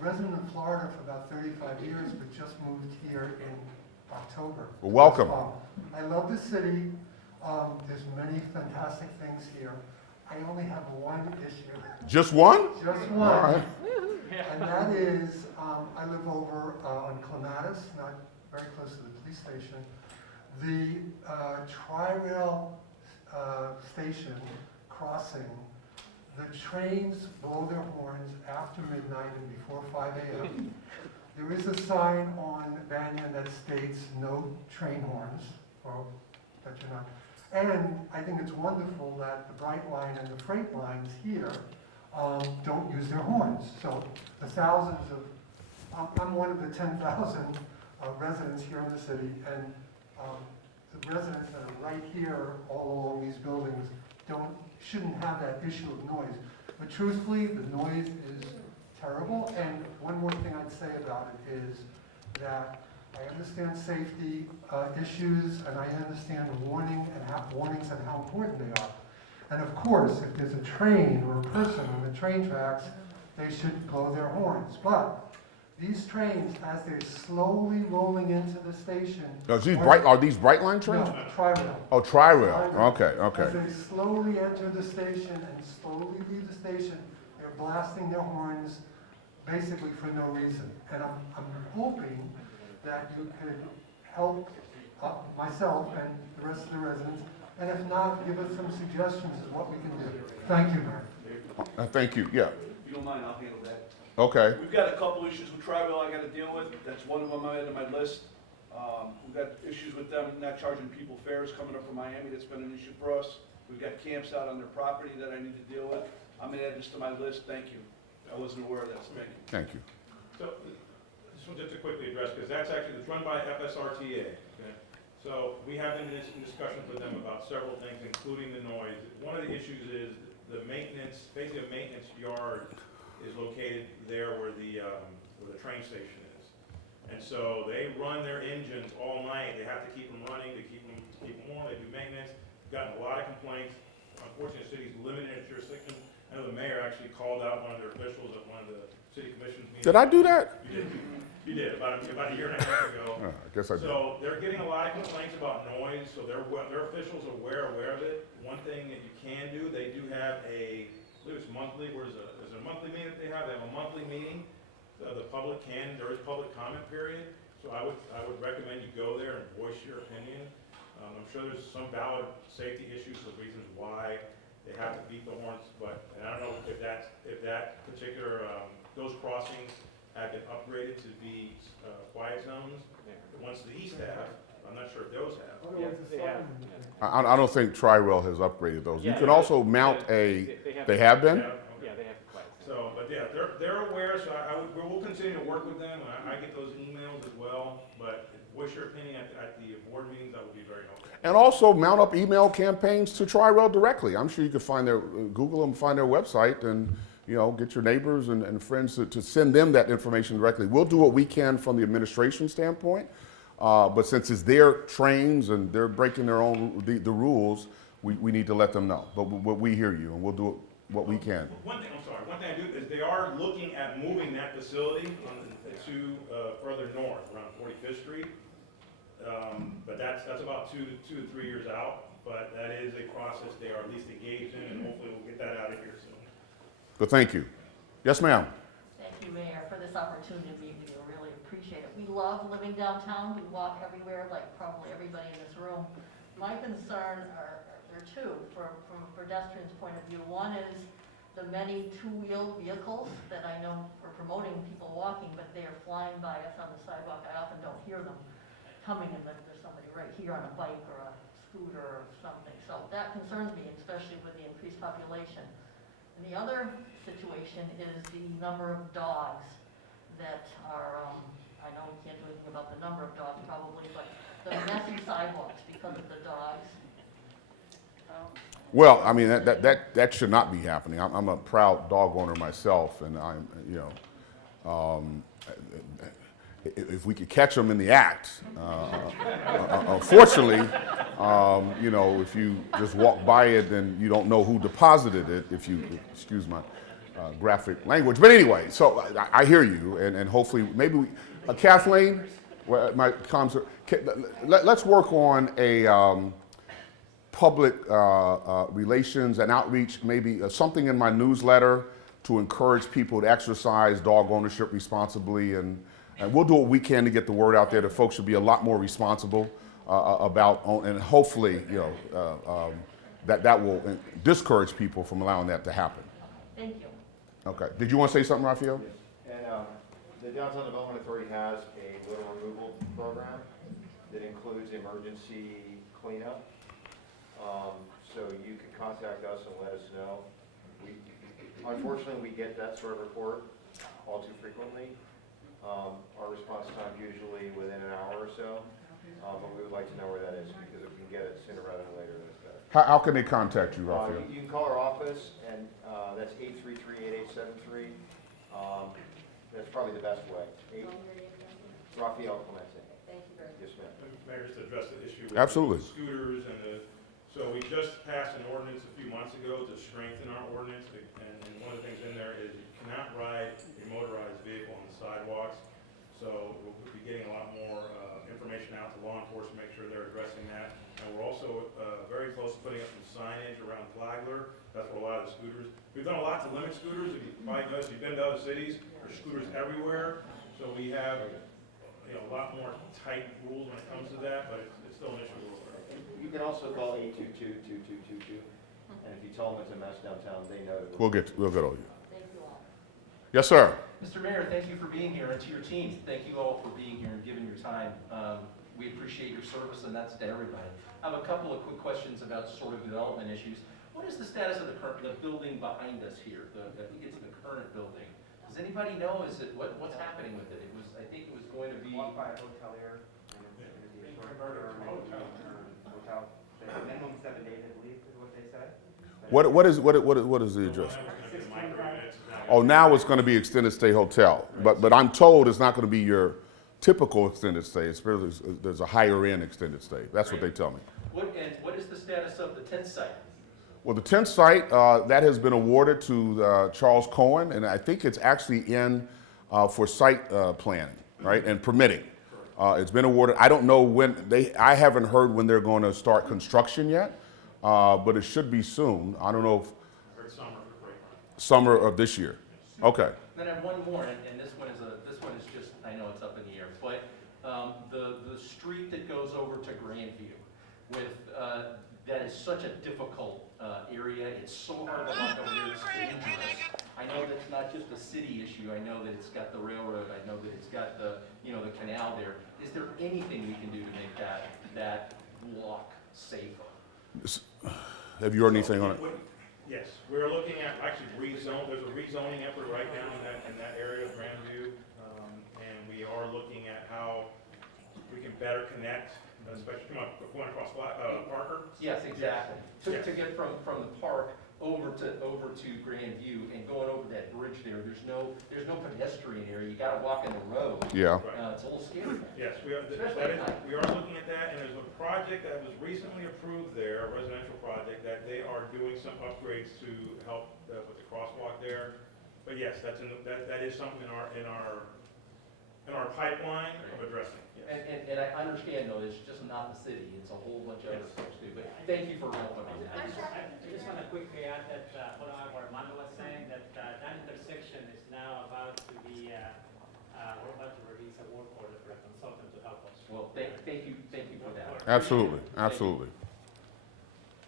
resident in Florida for about 35 years, but just moved here in October. Well, welcome. I love the city. There's many fantastic things here. I only have one issue. Just one? Just All one. right. And that is, I live over on Clematis, not very close to the police station. The Tri-Rail station crossing, the trains blow their horns after midnight and before 5 a.m. There is a sign on Banyan that states no train horns, or that you're not. And I think it's wonderful that the Bright Line and the Freight lines here don't use their horns. So the thousands of, I'm one of the 10,000 residents here in the city, and the residents that are right here all along these buildings shouldn't have that issue of noise. But truthfully, the noise is terrible, and one more thing I'd say about it is that I understand safety issues, and I understand warnings and how important they are. And of course, if there's a train or a person on the train tracks, they should blow their horns. But these trains, as they're slowly rolling into the station... Are these Bright Line trains? No, Tri-Rail. Oh, Tri-Rail. Tri-Rail. Okay, okay. As they slowly enter the station and slowly leave the station, they're blasting their horns basically for no reason. And I'm hoping that you could help myself and the rest of the residents, and if not, give us some suggestions of what we can do. Thank you, Mayor. Thank you, yeah. If you don't mind, I'll handle that. Okay. We've got a couple issues with Tri-Rail I gotta deal with. That's one of them I had on my list. We've got issues with them not charging people fares coming up from Miami. That's been an issue for us. We've got camps out on their property that I need to deal with. I'm gonna add this to my list. Thank you. I wasn't aware of that, so thank you. Thank you. So, this one just to quickly address, because that's actually, it's run by FSRTA, okay? So, we have been in discussions with them about several things, including the noise. One of the issues is the maintenance, basically a maintenance yard is located there where the train station is. And so, they run their engines all night. They have to keep them running, to keep them warm. They do maintenance. Gotten a lot of complaints. Unfortunately, the city's limited in its jurisdiction. I know the mayor actually called out one of their officials at one of the city commissions meetings. Did I do that? You did, about a year and a half ago. Oh, I guess I did. So they're getting a lot of complaints about noise, so their officials are aware of it. One thing that you can do, they do have I believe it's monthly, there's a monthly meeting that they have a monthly meeting. The public there is public comment period, so I would recommend you go there and voice your opinion. I'm sure there's some valid safety issues, some reasons why they have to beat the horns, and I don't know if that particular, those crossings have been upgraded to be quiet zones. The ones to the east have, I'm not sure if those have. Otherwise, the they have, sign- I don't think Tri-Rail has upgraded those. You Yeah, can also mount they have been? yeah, they have quiet. So, but yeah, they're aware, so we'll continue to work with them. I get those emails as well, but voice your opinion at the board meetings, that would be very helpful. And also mount up email campaigns to Tri-Rail directly. I'm sure you could find Google them, find their website, and get your neighbors and friends to send them that information directly. We'll do what we can from the administration standpoint, but since it's their trains and they're breaking their own the rules, we need to let them know. But we hear you, and we'll do what we can. One thing I do is they are looking at moving that facility to further north around 45th Street. But that's about 2 to 3 years out. But that is a process they are at least engaged in, and hopefully we'll get that out of here soon. But thank you. Yes, ma'am. Thank you, Mayor, for this opportunity to meet with you. I really appreciate it. We love living downtown. We walk everywhere, like probably everybody in this room. My concern are two, from a pedestrian's point of view. One is the many two-wheel vehicles that I know are promoting people walking, but they are flying by us on the sidewalk. I often don't hear them coming, and there's somebody right here on a bike or a scooter or something. So that concerns me, especially with the increased population. And the other situation is the number of dogs that are, I know we can't do anything about the number of dogs probably, but the messy sidewalks because of the dogs. Well, I mean that should not be happening. I'm a proud dog owner myself, and if we could catch them in the act. Unfortunately, if you just walk by it, then you don't know who deposited it. If you excuse my graphic language, but anyway, so I hear you, and hopefully maybe Kathleen, let's work on a public relations and outreach, maybe something in my newsletter to encourage people to exercise dog ownership responsibly, and we'll do what we can to get the word out there that folks should be a lot more responsible about, and hopefully, that will discourage people from allowing that to happen. Thank you. Okay. Did you want to say something, Raphael? And the Downtown Development Authority has a litter removal program that includes emergency cleanup. So you can contact us and let us know. Unfortunately, we get that sort of report all too frequently. Our response time usually within an hour or so, but we would like to know where that is, because if we can get it sooner rather than later, that's better. How can they contact you, Raphael? You can call our office, and that's 833-8873. That's probably the best way. Raphael Clemente. Thank you very much. Yes, ma'am. Mayor, just to address the issue with Absolutely. the scooters and so we just passed an ordinance a few months ago to strengthen our ordinance, and one of the things in there is you cannot ride a motorized vehicle on the sidewalks. So we'll be getting a lot more information out to law enforcement, make sure they're addressing that. And we're also very close to putting up some signage around Flagler. That's where a lot of the scooters. We've done a lot to limit scooters. If you probably noticed, you've been to other cities, there's scooters everywhere. So we have a lot more tight rules when it comes to that, but it's still an issue. You can also call 822-2222, and if you tell them it's a mess downtown, they know to. We'll get all you. Thank you all. Yes, sir. Mr. Mayor, thank you for being here, and to your team, thank you all for being here and giving your time. We appreciate your service, and that's to everybody. I have a couple of quick questions about sort of development issues. What is the status of the building behind us here? I think it's the current building. Does anybody know? What's happening with it? I think it was going to be. Bought by a hotelier, and it's going to be a short-term hotel. Minimum 7 days, I believe, is what they said. What is the address? Oh, now it's going to be extended stay hotel, but I'm told it's not going to be your typical extended stay. There's a higher end extended stay. That's what they tell me. What is the status of the tent site? Well, the tent site that has been awarded to Charles Cohen, and I think it's actually in for site planning, right, and permitting. It's been awarded. I don't know when I haven't heard when they're going to start construction yet, but it should be soon. I don't know if summer of this year. Okay. Then I have one more, and this one is just, I know it's up in the air, but the street that goes over to Grandview, that is such a difficult area. It's so hard to walk over there. It's dangerous. I know that it's not just a city issue. I know that it's got the railroad. I know that it's got the canal there. Is there anything we can do to make that walk safer? Have you heard anything on it? Yes, we're looking at actually rezone. There's a rezoning effort right now in that area of Grandview, and we are looking at how we can better connect, especially going across Parker. Yes, exactly. Yes. To get from the park over to Grandview and going over that bridge there, there's no pedestrian area. You got to walk in the road. Yeah. It's a little scary. Yes, we are looking at that, and there's a project that was recently approved there, a residential project, that they are doing some upgrades to help with the crosswalk there. But yes, that is something in our pipeline of addressing. Yes. And I understand though, it's just not the city, it's a whole bunch of other folks too, but thank you for helping on that. I just want to quickly add that, what Armando was saying, that intersection is now about to be, we're about to release a work order for a consultant to help us. Well, thank you for that. Absolutely.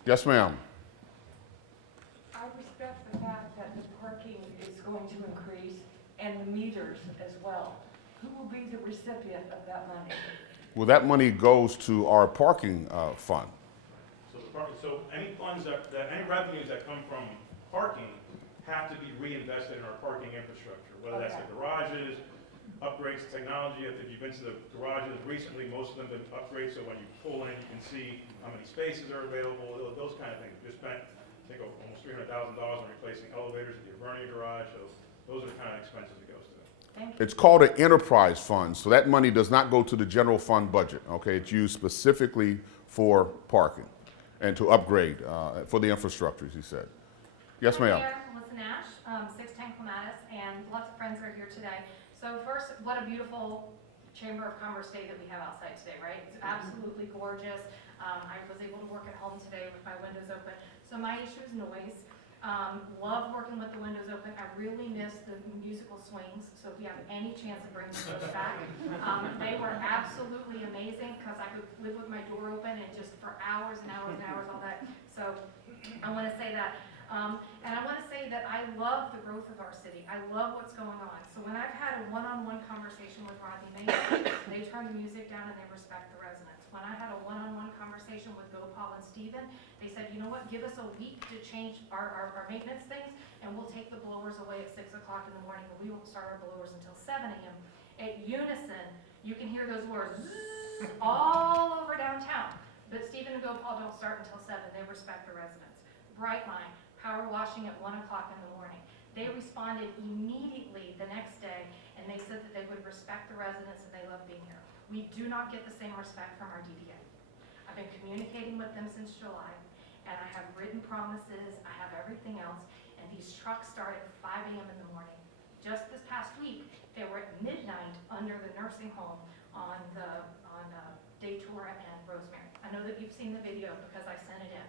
Yes, ma'am. I respect the fact that the parking is going to increase and the meters as well. Who will be the recipient of that money? Well, that money goes to our parking fund. So any funds any revenues that come from parking have to be reinvested in our parking infrastructure, whether that's the garages, upgrades to technology. If you've been to the garages recently, most of them have been upgrades, so when you pull in, you can see how many spaces are available, those kind of things. We spent, I think, almost $300,000 on replacing elevators at the Vernia garage, so those are the kind of expenses it goes to. It's called an enterprise fund, so that money does not go to the general fund budget, okay? It's used specifically for parking and to upgrade for the infrastructure, as he said. Yes, ma'am. Mayor, Melissa Nash, 610 Clematis, and lots of friends are here today. So first, what a beautiful Chamber of Commerce day that we have outside today, right? It's absolutely gorgeous. I was able to work at home today with my windows open. So my issue is noise. Love working with the windows open. I really miss the musical swings, so if you have any chance of bringing those back. They were absolutely amazing because I could live with my door open and just for hours and hours and hours, all that. So I want to say that. And I want to say that I love the growth of our city. I love what's going on. So when I've had a one-on-one conversation with Rodney Mason, they turn the music down and they respect the residents. When I had a one-on-one conversation with Gopal and Steven, they said, you know what, give us a week to change our maintenance things, and we'll take the blowers away at 6 o'clock in the morning, and we won't start our blowers until 7 a.m. At unison, you can hear those blowers zzz, all over downtown. But Steven and Gopal don't start until 7. They respect the residents. Brightline, power washing at 1 o'clock in the morning. They responded immediately the next day, and they said that they would respect the residents and they love being here. We do not get the same respect from our DDA. I've been communicating with them since July, and I have written promises, I have everything else, and these trucks start at 5 a.m. in the morning. Just this past week, they were at midnight under the nursing home on Datura and Rosemary. I know that you've seen the video because I sent it in.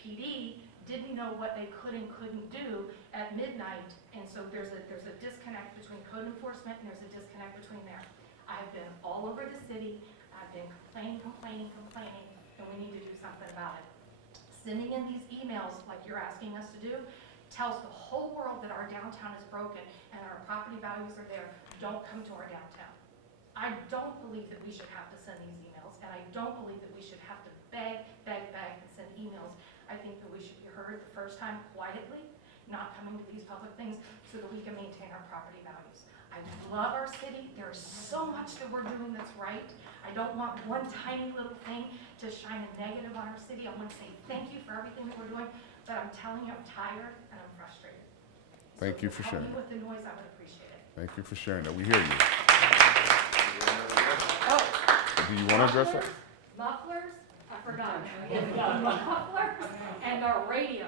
PD didn't know what they could and couldn't do at midnight, and so there's a disconnect between code enforcement and there's a disconnect between there. I've been all over the city, I've been complaining, and we need to do something about it. Sending in these emails like you're asking us to do tells the whole world that our downtown is broken and our property values are there. Don't come to our downtown. I don't believe that we should have to send these emails, and I don't believe that we should have to beg, and send emails. I think that we should be heard the first time quietly, not coming to these public things, so that we can maintain our property values. I love our city. There's so much that we're doing that's right. I don't want one tiny little thing to shine a negative on our city. I want to say thank you for everything that we're doing, but I'm telling you, I'm tired and I'm frustrated. Thank you for Help sharing. me with the noise, I would appreciate it. Thank you for sharing that. We hear you. Oh, Do you want to address that? mufflers, I forgot. Mufflers and our radios,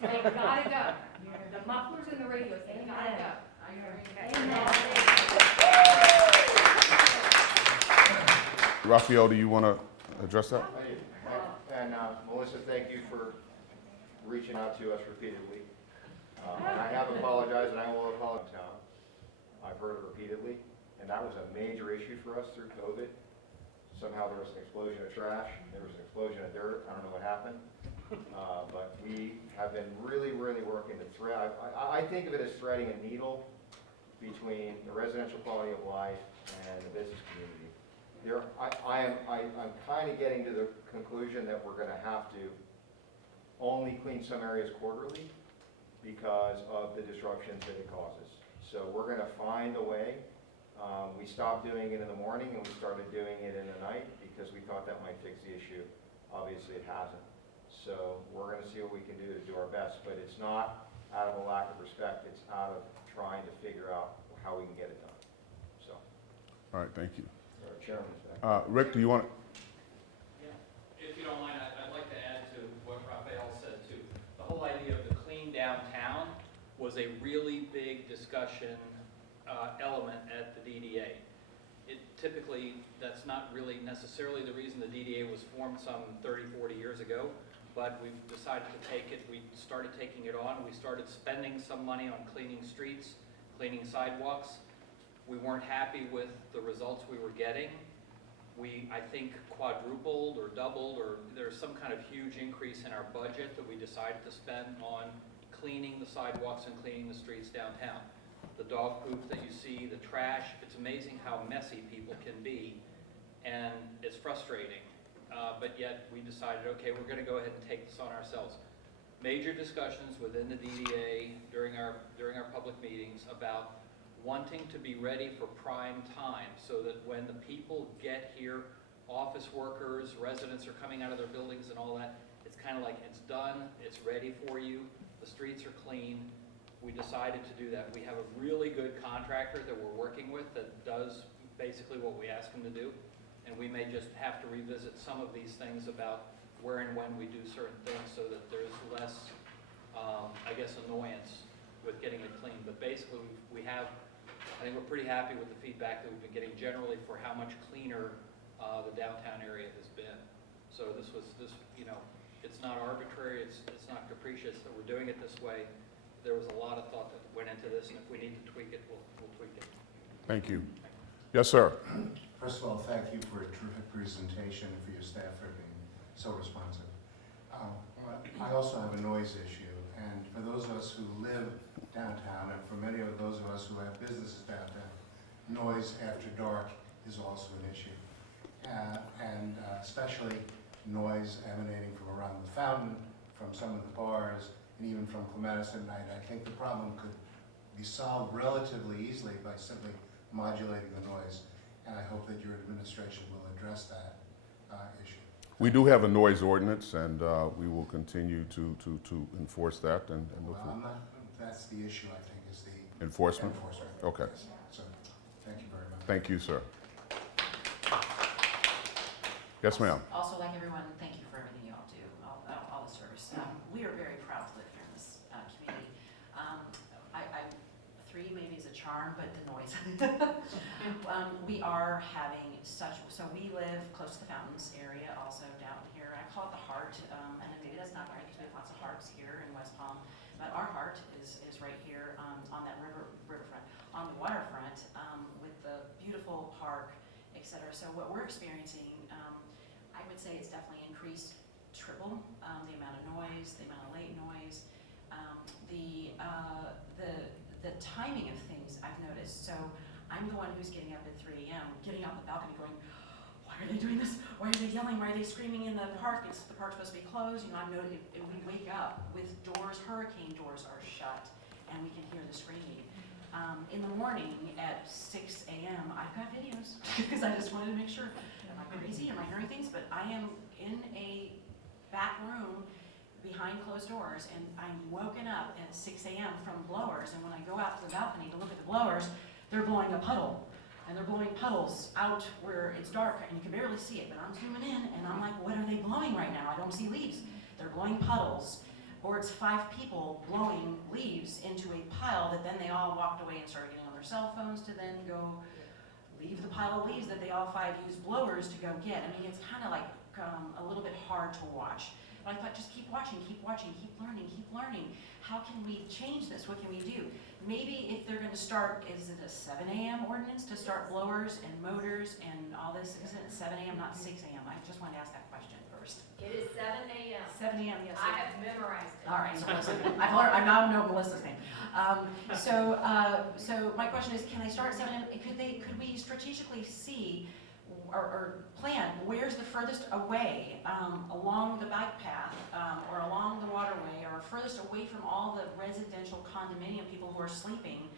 they gotta go. The mufflers and the radios, they gotta go. Raphael, do you want to address that? And Melissa, thank you for reaching out to us repeatedly. And I have apologized, and I will apologize now. I've heard it repeatedly, and that was a major issue for us through COVID. Somehow there was an explosion of trash, there was an explosion of dirt, I don't know what happened. But we have been really working to thread, I think of it as threading a needle between the residential quality of life and the business community. I'm kind of getting to the conclusion that we're going to have to only clean some areas quarterly because of the disruptions that it causes. So we're going to find a way. We stopped doing it in the morning and we started doing it in the night because we thought that might fix the issue. Obviously it hasn't. So we're going to see what we can do to do our best, but it's not out of a lack of respect, it's out of trying to figure out how we can get it done. So, All right, thank you. our chairman is back. Rick, do you want to? If you don't mind, I'd like to add to what Raphael said too. The whole idea of the clean downtown was a really big discussion element at the DDA. Typically, that's not really necessarily the reason the DDA was formed some 30, 40 years ago, but we've decided to take it, we started taking it on, we started spending some money on cleaning streets, cleaning sidewalks. We weren't happy with the results we were getting. We, I think, quadrupled or doubled, or there's some kind of huge increase in our budget that we decided to spend on cleaning the sidewalks and cleaning the streets downtown. The dog poop that you see, the trash, it's amazing how messy people can be, and it's frustrating. But yet we decided, okay, we're going to go ahead and take this on ourselves. Major discussions within the DDA during our public meetings about wanting to be ready for prime time so that when the people get here, office workers, residents are coming out of their buildings and all that, it's kind of like it's done, it's ready for you, the streets are clean. We decided to do that. We have a really good contractor that we're working with that does basically what we ask him to do. And we may just have to revisit some of these things about where and when we do certain things so that there's less, I guess, annoyance with getting it clean. But basically, I think we're pretty happy with the feedback that we've been getting generally for how much cleaner the downtown area has been. So this, you know, it's not arbitrary, it's not capricious that we're doing it this way. There was a lot of thought that went into this, and if we need to tweak it, we'll tweak it. Thank you. Yes, sir. First of all, thank you for a terrific presentation and for your staff for being so responsive. I also have a noise issue, and for those of us who live downtown, and for many of those of us who have businesses downtown, noise after dark is also an issue. And especially noise emanating from around the fountain, from some of the bars, and even from Clematis at night. I think the problem could be solved relatively easily by simply modulating the noise, and I hope that your administration will address that issue. We do have a noise ordinance, and we will continue to enforce that and look Well, for that's the issue, I think, is the enforcement. enforcement. Okay. Yes. So, thank you very much. Thank you, sir. Yes, ma'am. Also, like everyone, thank you for everything you all do, all the service. We are very proud to live here in this community. Three maybe is a charm, but the noise. We are having so we live close to the Fountains area, also down here. I call it the heart, and maybe that's not right because we have lots of hearts here in West Palm, but our heart is right here on that riverfront, on the waterfront, with the beautiful park, etc. So what we're experiencing, I would say it's definitely increased triple the amount of noise, the amount of late noise, the timing of things I've noticed. So I'm the one who's getting up at 3 a.m., getting out the balcony going, why are they doing this? Why are they yelling? Why are they screaming in the park? The park's supposed to be closed. You know, I've noticed if we wake up with doors, hurricane doors are shut, and we can hear the screaming. In the morning at 6 a.m., I've got videos because I just wanted to make sure, am I crazy? Am I hearing things? But I am in a back room behind closed doors, and I'm woken up at 6 a.m. from blowers, and when I go out to the balcony to look at the blowers, they're blowing a puddle, and they're blowing puddles out where it's dark, and you can barely see it, but I'm zooming in, and I'm like, what are they blowing right now? I don't see leaves. They're blowing puddles, or it's 5 people blowing leaves into a pile that then they all walked away and started getting on their cell phones to then go leave the pile of leaves that they all 5 used blowers to go get. I mean, it's kind of like a little bit hard to watch. But I thought, just keep watching, keep learning, keep learning. How can we change this? What can we do? Maybe if they're going to start, is it a 7 a.m. ordinance to start blowers and motors and all this? Is it 7 a.m., not 6 a.m.? I just wanted to ask that question first. It is 7 a.m. 7 a.m., yes. I have memorized it. All right, so I now know Melissa's name. So my question is, can they start at 7 a.m.? Could we strategically see or plan where's the furthest away along the bike path or along the waterway or furthest away from all the residential condominium people who are sleeping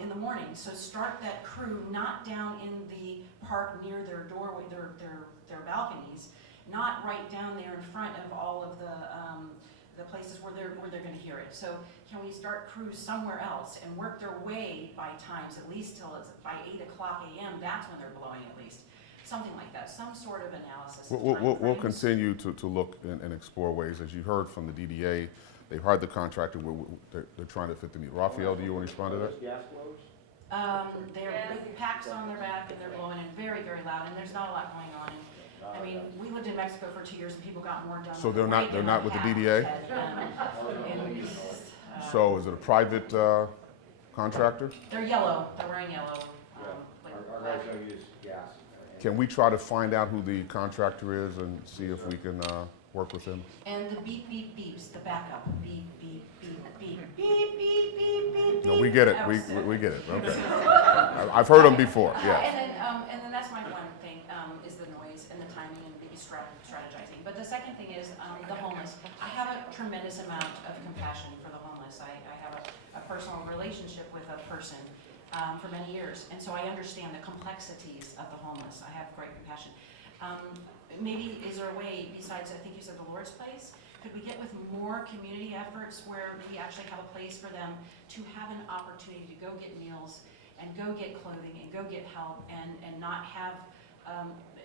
in the morning? So start that crew not down in the park near their doorway, their balconies, not right down there in front of all of the places where they're going to hear it. So can we start crews somewhere else and work their way by times, at least till it's by 8 o'clock a.m. That's when they're blowing at least. Something like that, some sort of analysis. We'll continue to look and explore ways. As you heard from the DDA, they've hired the contractor. They're trying to fit the need. Raphael, do you want to respond to that? Gas blowers? They're with packs on their back and they're blowing in very, very loud, and there's not a lot going on. I mean, we lived in Mexico for 2 years and people got more done. So they're not with the DDA? So is it a private contractor? They're yellow. They're wearing yellow. Our guys don't use gas. Can we try to find out who the contractor is and see if we can work with him? And the beep, beep, beeps, the backup, beep, beep, beep, beep, beep, beep, beep, beep. No, we get it. We get it. Okay. I've heard them before. Yeah. And then that's my one thing is the noise and the timing and maybe strategizing. But the second thing is the homeless. I have a tremendous amount of compassion for the homeless. I have a personal relationship with a person for many years, and so I understand the complexities of the homeless. I have great compassion. Maybe is there a way, besides, I think you said the Lord's Place, could we get with more community efforts where we actually have a place for them to have an opportunity to go get meals and go get clothing and go get help and not have,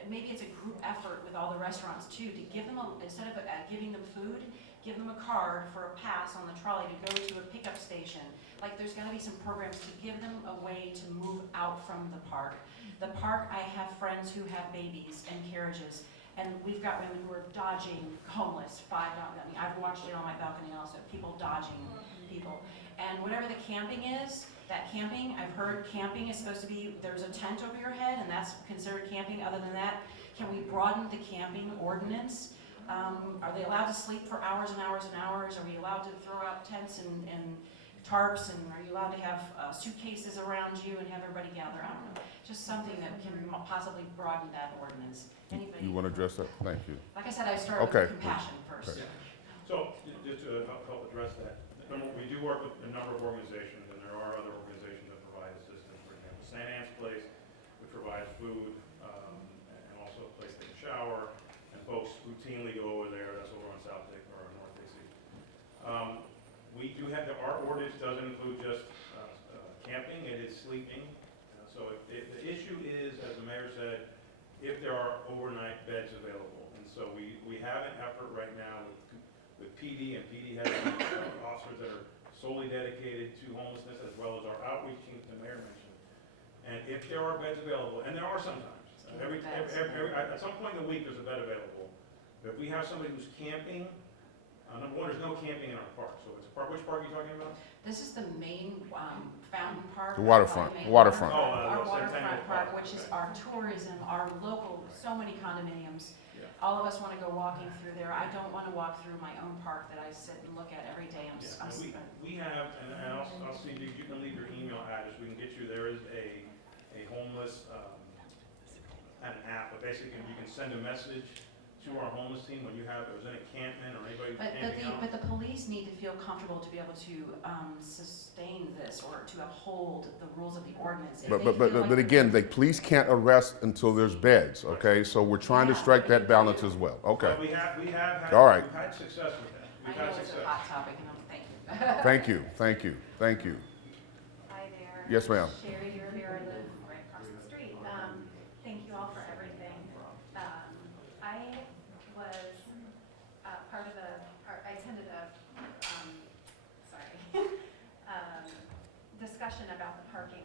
maybe it's a group effort with all the restaurants too, to give them, instead of giving them food, give them a card for a pass on the trolley to go to a pickup station. Like there's got to be some programs to give them a way to move out from the park. The park, I have friends who have babies and carriages, And we've got women who are dodging homeless, I mean, I've watched it on my balcony also, people dodging people. And whatever the camping is, that camping, I've heard camping is supposed to be, there's a tent over your head, and that's considered camping. Other than that, can we broaden the camping ordinance? Are they allowed to sleep for hours and hours and hours? Are we allowed to throw out tents and tarps, and are you allowed to have suitcases around you and have everybody gather? I don't know, just something that can possibly broaden that ordinance. Anybody? You want to address that? Thank you. Like I said, I started Okay. with compassion first. Okay. So, just to help address that, we do work with a number of organizations, and there are other organizations that provide assistance. For example, St. Anne's Place, which provides food, and also a place to take a shower, and folks routinely go over there. That's over on South Dick or North AC. We do have, our ordinance doesn't include just camping, it is sleeping. So if the issue is, as the mayor said, if there are overnight beds available. And so we have an effort right now with PD, and PD has officers that are solely dedicated to homelessness, as well as our outreach team the mayor mentioned. And if there are beds available, and there are sometimes, at some point in the week there's a bed available. But if we have somebody who's camping, number one, there's no camping in our park. So it's a park, which park are you talking about? This is the main fountain park. The waterfront, Our main- waterfront. Our Oh, waterfront Centennial park, Park, which is okay. our tourism, our local, so many condominiums. Yeah. All of us want to go walking through there. I don't want to walk through my own park that I sit and look at every day. Yeah, and we have, and I'll see, you can leave your email address, we can get you, there is a homeless, an app, but basically you can send a message to our homeless team when you have, there's any campment or anybody who's camping out. But the police need to feel comfortable to be able to sustain this or to uphold the rules of the ordinance. If they feel like But again, the police can't arrest until there's beds, okay? So we're trying to strike that balance as well, okay? But we have had, All right. we've had success with that. I We've know had it's a success. hot topic, and thank you. Thank you, thank you, thank you. Hi there. Yes, ma'am. Sherry Rivera, live right across the street. Thank you all for everything. I was I attended a, discussion about the parking.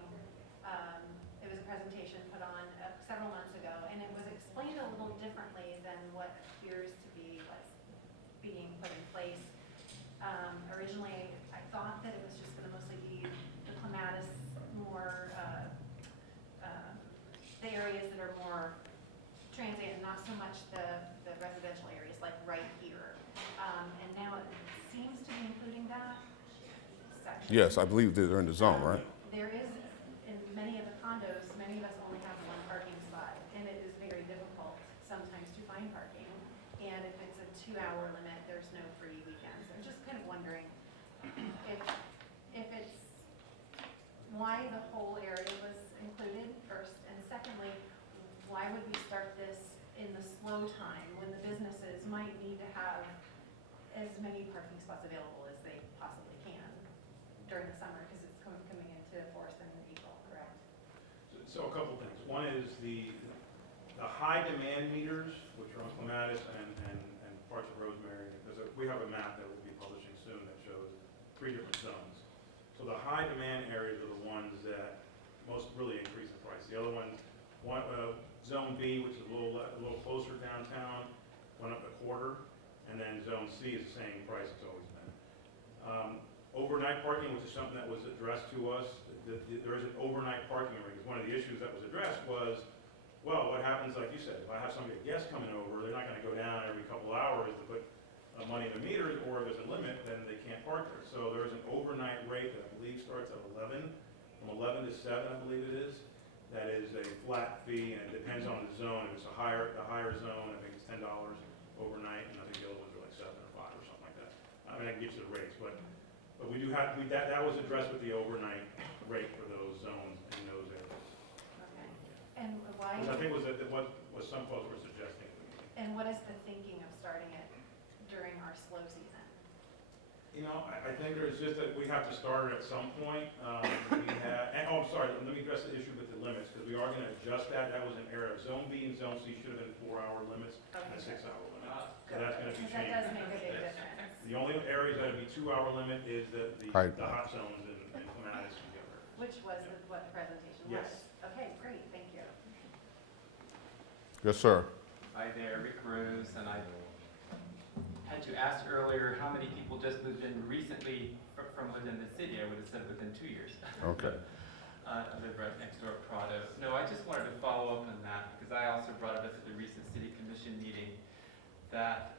It was a presentation put on several months ago, and it was explained a little differently than what appears to be what's being put in place. Originally, I thought that it was just going to mostly be the clematis, more, the areas that are more transient, and not so much the residential areas, like right here. And now it seems to be including that section. Yes, I believe they're in the zone, right? There is, in many of the condos, many of us only have one parking spot, and it is very difficult sometimes to find parking. And if it's a 2-hour limit, there's no free weekends. I'm just kind of wondering if it's why the whole area was included first, and secondly, why would we start this in the slow time when the businesses might need to have as many parking spots available as they possibly can during the summer, because it's coming into force in April, correct? So a couple things. One is the high demand meters, which are on Clematis and parts of Rosemary. We have a map that we'll be publishing soon that shows 3 different zones. So the high demand areas are the ones that most really increase the price. The other ones, Zone B, which is a little closer downtown, went up a quarter, and then Zone C is the same price it's always been. Overnight parking, which is something that was addressed to us, there is an overnight parking area. One of the issues that was addressed was, well, what happens, like you said, if I have somebody, a guest coming over, they're not going to go down every couple hours to put money in the meter, or if there's a limit, then they can't park there. So there's an overnight rate that I believe starts at 11, from 11 to 7, I believe it is. That is a flat fee, and it depends on the zone. If it's a higher zone, I think it's $10 overnight, and I think the other ones are like 7 or 5 or something like that. I mean, I can get you the rates, but we do have, that was addressed with the overnight rate for those zones in those areas. Okay. And why? Which I think was some folks were suggesting. And what is the thinking of starting it during our slow season? You know, I think there's just that we have to start it at some point. I'm sorry, let me address the issue with the limits, because we are going to adjust that. That was an error. Zone B and Zone C should have been 4-hour limits and a 6-hour limit. So that's going to be Because that changed. does make a big difference. The only areas that would be 2-hour limit is the hot zones and Clematis and Gilbert. Which was what the presentation was? Yes. Okay, great, thank you. Yes, sir. Hi there, Rick Rose, and I had to ask earlier how many people just moved in recently from within the city. I would have said within 2 years. Okay. I live right next door at Prado. No, I just wanted to follow up on that because I also brought it up at the recent city commission meeting that,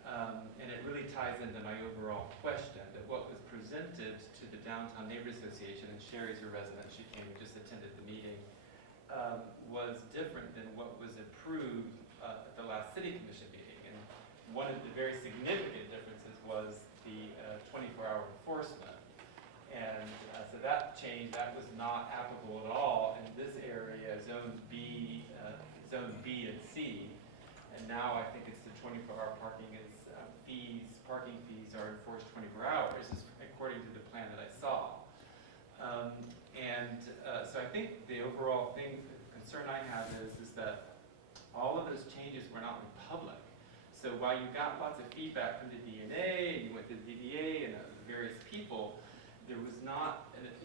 and it really ties into my overall question, that what was presented to the Downtown Neighborhood Association, and Sherry's a resident, she came and just attended the meeting, was different than what was approved at the last city commission meeting. And one of the very significant differences was the 24-hour enforcement. And so that change, that was not applicable at all in this area, Zone B and C. And now I think it's the 24-hour parking parking fees are enforced 24 hours, according to the plan that I saw. So I think the overall concern I have is that all of those changes were not in public. So while you got lots of feedback from the DNA, and you went to the DDA and the various people, there was not, it was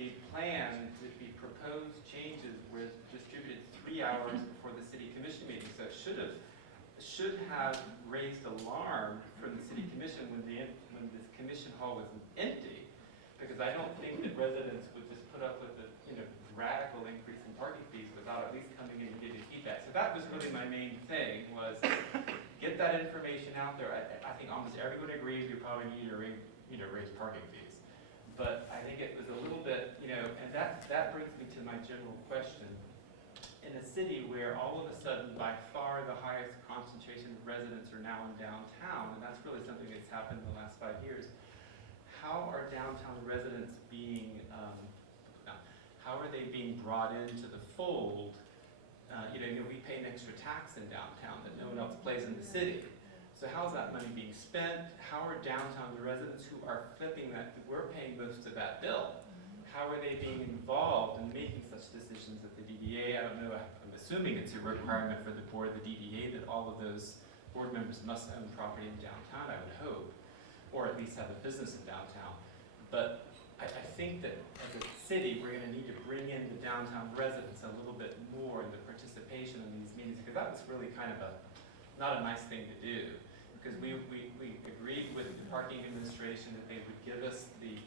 the plan to be proposed changes were distributed 3 hours before the city commission meeting. So it should have raised alarm from the city commission when this commission hall was empty, because I don't think that residents would just put up with a radical increase in parking fees without at least coming in and giving feedback. So that was really my main thing, was get that information out there. I think almost everyone agrees we probably need to raise parking fees. But I think it was a little bit, and that brings me to my general question. In a city where all of a sudden, by far the highest concentration of residents are now in downtown, and that's really something that's happened in the last 5 years, how are downtown residents being, how are they being brought into the fold? We pay an extra tax in downtown that no one else pays in the city. So how is that money being spent? How are downtown residents who are flipping that, we're paying most of that bill? How are they being involved in making such decisions at the DDA? I don't know, I'm assuming it's a requirement for the board of the DDA that all of those board members must own property in downtown, I would hope, or at least have a business in downtown. But I think that as a city, we're gonna need to bring in the downtown residents a little bit more in the participation in these meetings, because that was really kind of not a nice thing to do. Because we agreed with the parking administration that they would give us the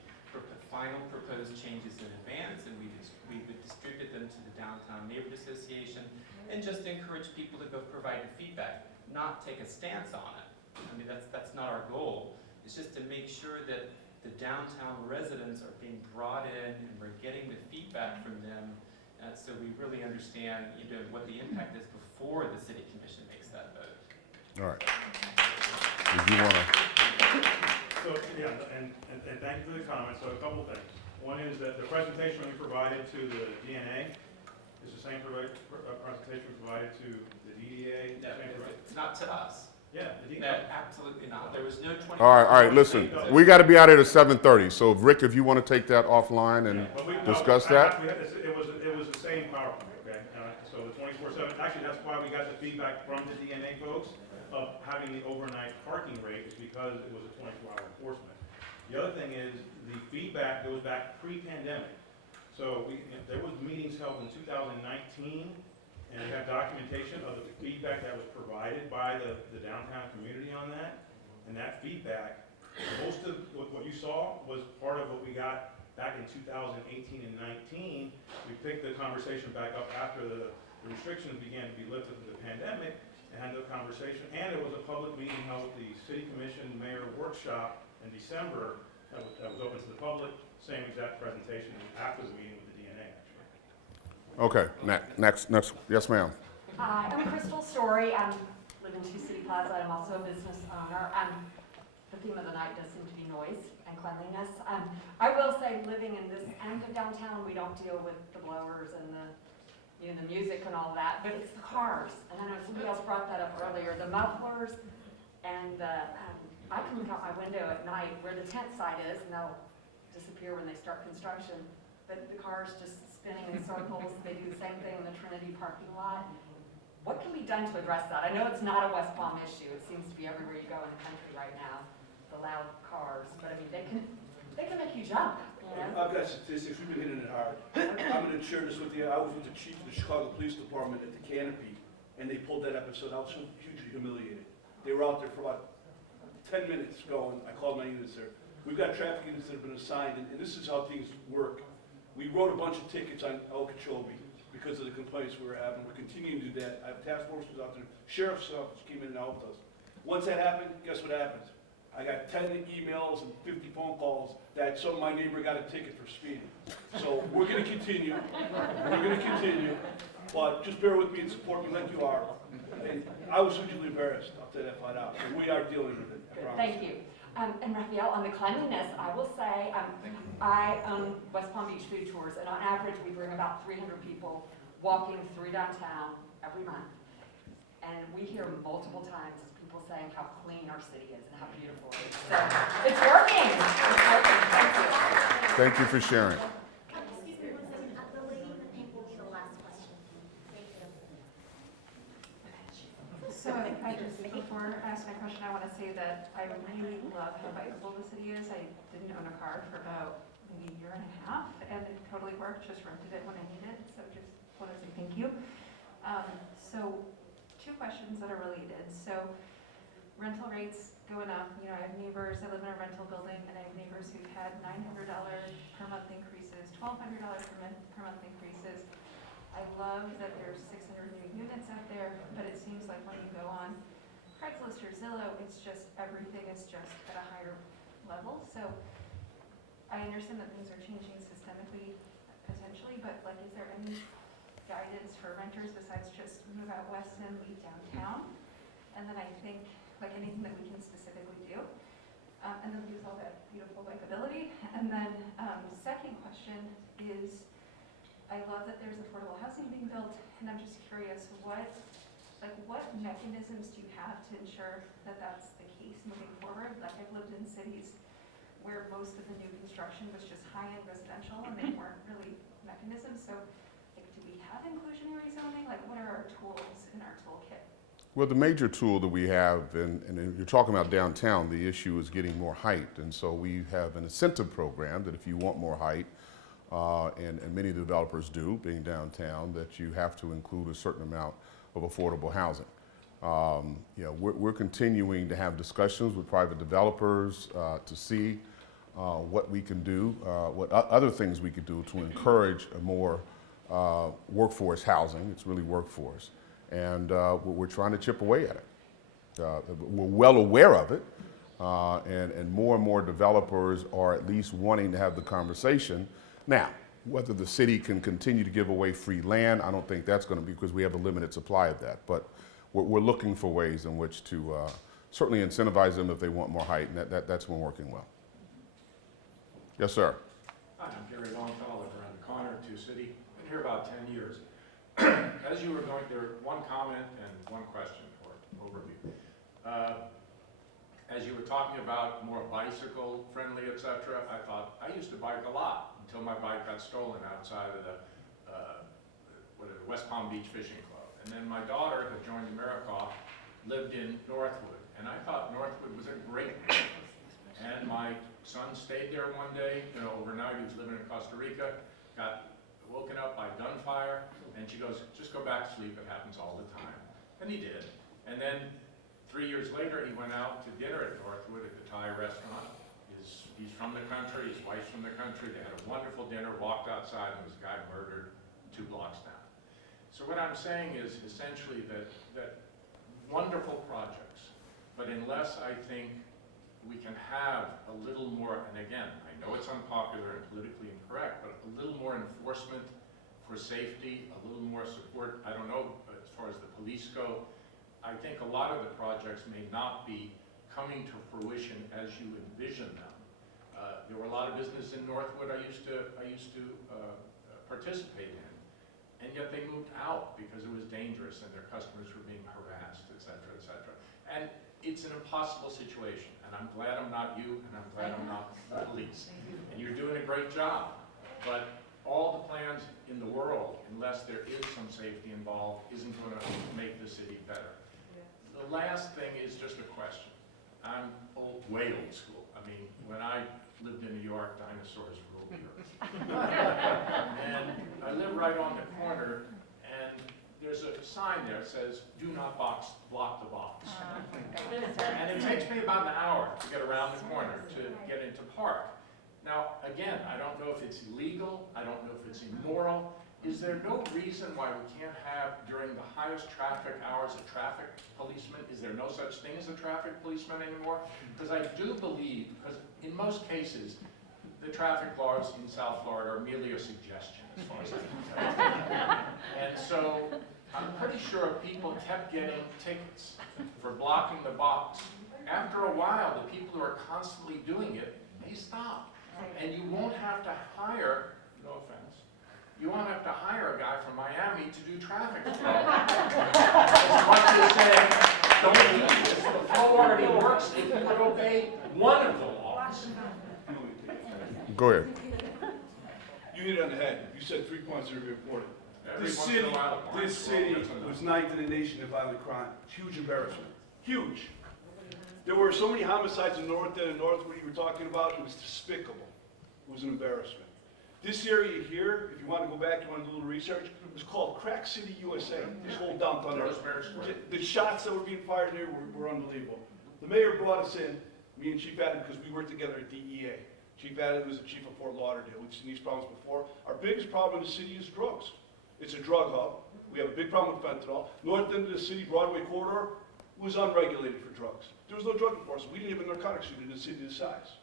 final proposed changes in advance, and we would distribute them to the Downtown Neighborhood Association and just encourage people to go provide feedback, not take a stance on it. I mean, that's not our goal. It's just to make sure that the downtown residents are being brought in and we're getting the feedback from them, so we really understand what the impact is before the city commission makes that vote. All right. Did you want to? So, yeah, and thank you for the comments. So a couple things. One is that the presentation we provided to the DNA is the same presentation we provided to the DDA? No, not to us. Yeah, the No, DDA. absolutely not. There was no 20. All right, listen, we got to be out at 7:30. So Rick, if you want to take that offline and discuss that. It was the same PowerPoint, okay? So the 24/7, actually, that's why we got the feedback from the DNA folks of having the overnight parking rate, is because it was a 24-hour enforcement. The other thing is, the feedback goes back pre-pandemic. So there was meetings held in 2019, and we have documentation of the feedback that was provided by the downtown community on that. And that feedback, most of what you saw was part of what we got back in 2018 and 19. We picked the conversation back up after the restrictions began to be lifted with the pandemic, and had the conversation. And it was a public meeting held at the City Commission Mayor Workshop in December that was open to the public. Same exact presentation after the meeting with the DNA, actually. Okay, next, yes ma'am. Hi, I'm Crystal Story. I live in 2 City Plaza. I'm also a business owner. The theme of the night does seem to be noise and cleanliness. I will say, living in this end of downtown, we don't deal with the blowers and the music and all that, but it's the cars. And I know somebody else brought that up earlier, the mufflers and I can look out my window at night where the tent site is, and they'll disappear when they start construction, but the cars just spinning in circles. They do the same thing in the Trinity parking lot. What can be done to address that? I know it's not a West Palm issue. It seems to be everywhere you go in the country right now, the loud cars, but I mean, they can make you jump. I've got statistics, we've been hitting it hard. I'm gonna share this with you. I was with the chief of the Chicago Police Department at the Canopy, and they pulled that episode. I was so hugely humiliated. They were out there for about 10 minutes going, I called my units there. We've got traffic units that have been assigned, and this is how things work. We wrote a bunch of tickets on Okeechobee because of the complaints we were having. We're continuing to do that. I have task forces out there. Sheriff's office came in and helped us. Once that happened, guess what happens? I got 10 emails and 50 phone calls that my neighbor got a ticket for speeding. So we're gonna continue. We're gonna continue. But just bear with me and support me like you are. And I was hugely embarrassed, I'll tell you that flat out. And we are dealing with it, I promise. Thank you. And Raphael, on the cleanliness, I will say, I own West Palm Beach Food Tours, and on average, we bring about 300 people walking through downtown every month. And we hear multiple times people saying how clean our city is and how beautiful it is. So it's working. It's working. Thank you. Thank you for sharing. Excuse me one second. The lady in the pink will be the last question. Thank you. So I just, before I ask my question, I want to say that I really love how bikeable the city is. I didn't own a car for about maybe a year and a half, and it totally worked, just rented it when I needed, so just want to say thank you. So two questions that are related. So rental rates going up, you know, I have neighbors, I live in a rental building, and I have neighbors who've had $900 per month increases, $1,200 per month increases. I love that there's 600 new units out there, but it seems like when you go on Craigslist or Zillow, it's just, everything is just at a higher level. So I understand that things are changing systemically, potentially, but like, is there any guidance for renters besides just move out west and leave downtown? And then I think, like, anything that we can specifically do, and then use all that beautiful bikeability. And then second question is, I love that there's affordable housing being built, and I'm just curious, what mechanisms do you have to ensure that that's the case moving forward? Like, I've lived in cities where most of the new construction was just high-end residential, and they weren't really mechanisms. So, like, do we have inclusionary zoning? Like, what are our tools in our toolkit? Well, the major tool that we have, and if you're talking about downtown, the issue is getting more height. And so we have an incentive program that if you want more height, and many of the developers do, being downtown, that you have to include a certain amount of affordable housing. You know, we're continuing to have discussions with private developers to see what we can do, what other things we could do to encourage a more workforce housing. It's really workforce. And we're trying to chip away at it. We're well aware of it, and more developers are at least wanting to have the conversation. Now, whether the city can continue to give away free land, I don't think that's going to be, because we have a limited supply of that. But we're looking for ways in which to certainly incentivize them if they want more height, and that's been working well. Yes, sir. Hi, I'm Gary Longfellow, around the corner, 2 City. Been here about 10 years. As you were going, there one comment and one question for overview. As you were talking about more bicycle friendly, etc., I thought I used to bike a lot until my bike got stolen outside of the West Palm Beach Fishing Club. And then my daughter had joined AmeriCorps, lived in Northwood, and I thought Northwood was a great neighborhood. And my son stayed there one day, you know, overnight. He was living in Costa Rica, got woken up by gunfire, and she goes, "Just go back to sleep, it happens all the time." And he did. And then 3 years later, he went out to dinner at Northwood at the Thai restaurant. He's from the country, his wife's from the country. They had a wonderful dinner, walked outside, and there was a guy murdered 2 blocks down. So what I'm saying is essentially that wonderful projects, but unless I think we can have a little more, and again, I know it's unpopular and politically incorrect, but a little more enforcement for safety, a little more support, I don't know, as far as the police go, I think a lot of the projects may not be coming to fruition as you envision them. There were a lot of businesses in Northwood I used to participate in, and yet they moved out because it was dangerous and their customers were being harassed, et cetera, et cetera. And it's an impossible situation, and I'm glad I'm not you, and I'm glad I'm not the police. And you're doing a great job, but all the plans in the world, unless there is some safety involved, isn't going to make the city better. The last thing is just a question. I'm way old school. I mean, when I lived in New York, dinosaurs ruled the earth. And I live right on the corner, and there's a sign there that says, "Do not block the box." And it takes me about an hour to get around the corner to get into park. Now, again, I don't know if it's illegal, I don't know if it's immoral. Is there no reason why we can't have, during the highest traffic hours, a traffic policeman? Is there no such thing as a traffic policeman anymore? Because I do believe, because in most cases, the traffic laws in South Florida are merely a suggestion, as far as I can tell. And so, I'm pretty sure people kept getting tickets for blocking the box. After a while, the people who are constantly doing it, they stop. And you won't have to hire, no offense, you won't have to hire a guy from Miami to do traffic flow. As much as saying, don't do this, the flow already works if you would obey one of the laws. Go ahead. You hit it on the head. You said 3 points that are very important. Every This once in city, a while, it this works. city That's enough. was ninth in the nation in violent crime. Huge embarrassment. Huge. There were so many homicides in North End and Northwood you were talking about, it was despicable. It was an embarrassment. This area here, if you want to go back, you want to do a little research, it was called Crack City, USA. This whole downtown area. Rosemary Square. The shots that were being fired there were unbelievable. The mayor brought us in, me and Chief Adam, because we worked together at DEA. Chief Adam was the chief of Fort Lauderdale. We've seen these problems before. Our biggest problem in the city is drugs. It's a drug hub. We have a big problem with fentanyl. North end of the city, Broadway corridor, was unregulated for drugs. There was no drug enforcement. We didn't have a narcotics unit in a city this size.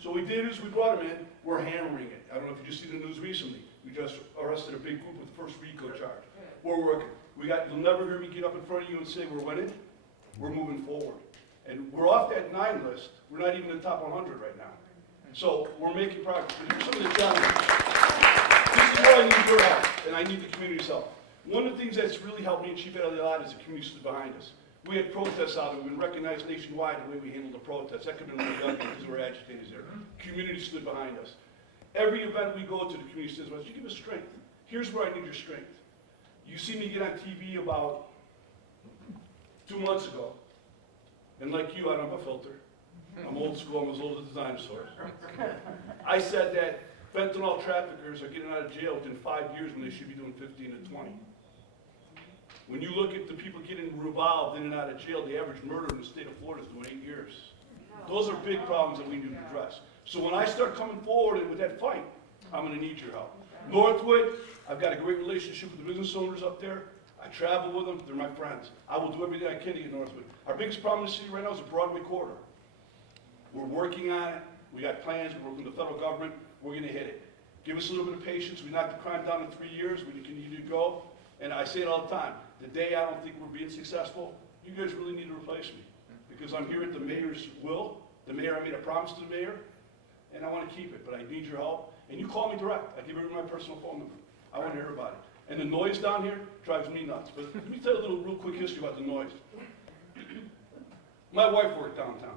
So what we did is we brought them in, we're hammering it. I don't know if you just see the news recently. We just arrested a big group with the first RICO charge. We're working. You'll never hear me get up in front of you and say we're winning. We're moving forward. And we're off that 9 list. We're not even in the top 100 right now. So we're making progress. But here's some of the challenges. This is where I need your help, and I need the community's help. One of the things that's really helped me and Chief Adam a lot is the community stood behind us. We had protests out, and we've been recognized nationwide the way we handled the protests. That could have been really ugly because there were agitators there. Community stood behind us. Every event we go to, the community stands behind us. You give us strength. Here's where I need your strength. You see me get on TV about 2 months ago, and like you, I don't have a filter. I'm old school, I'm as old as the dinosaurs. I said that fentanyl traffickers are getting out of jail within 5 years when they should be doing 15 to 20. When you look at the people getting revolved in and out of jail, the average murder in the state of Florida is doing 8 years. Those are big problems that we need to address. So when I start coming forward with that fight, I'm going to need your help. Northwood, I've got a great relationship with the business owners up there. I travel with them, they're my friends. I will do everything I can to get Northwood. Our biggest problem in the city right now is the Broadway corridor. We're working on it, we got plans, we're working with the federal government, we're going to hit it. Give us a little bit of patience, we knocked the crime down in 3 years, we continue to go. And I say it all the time, the day I don't think we're being successful, you guys really need to replace me. Because I'm here at the mayor's will. The mayor, I made a promise to the mayor, and I want to keep it, but I need your help. And you call me direct, I give you my personal phone number. I want to hear about it. And the noise down here drives me nuts. But let me tell you a little real quick history about the noise. My wife worked downtown.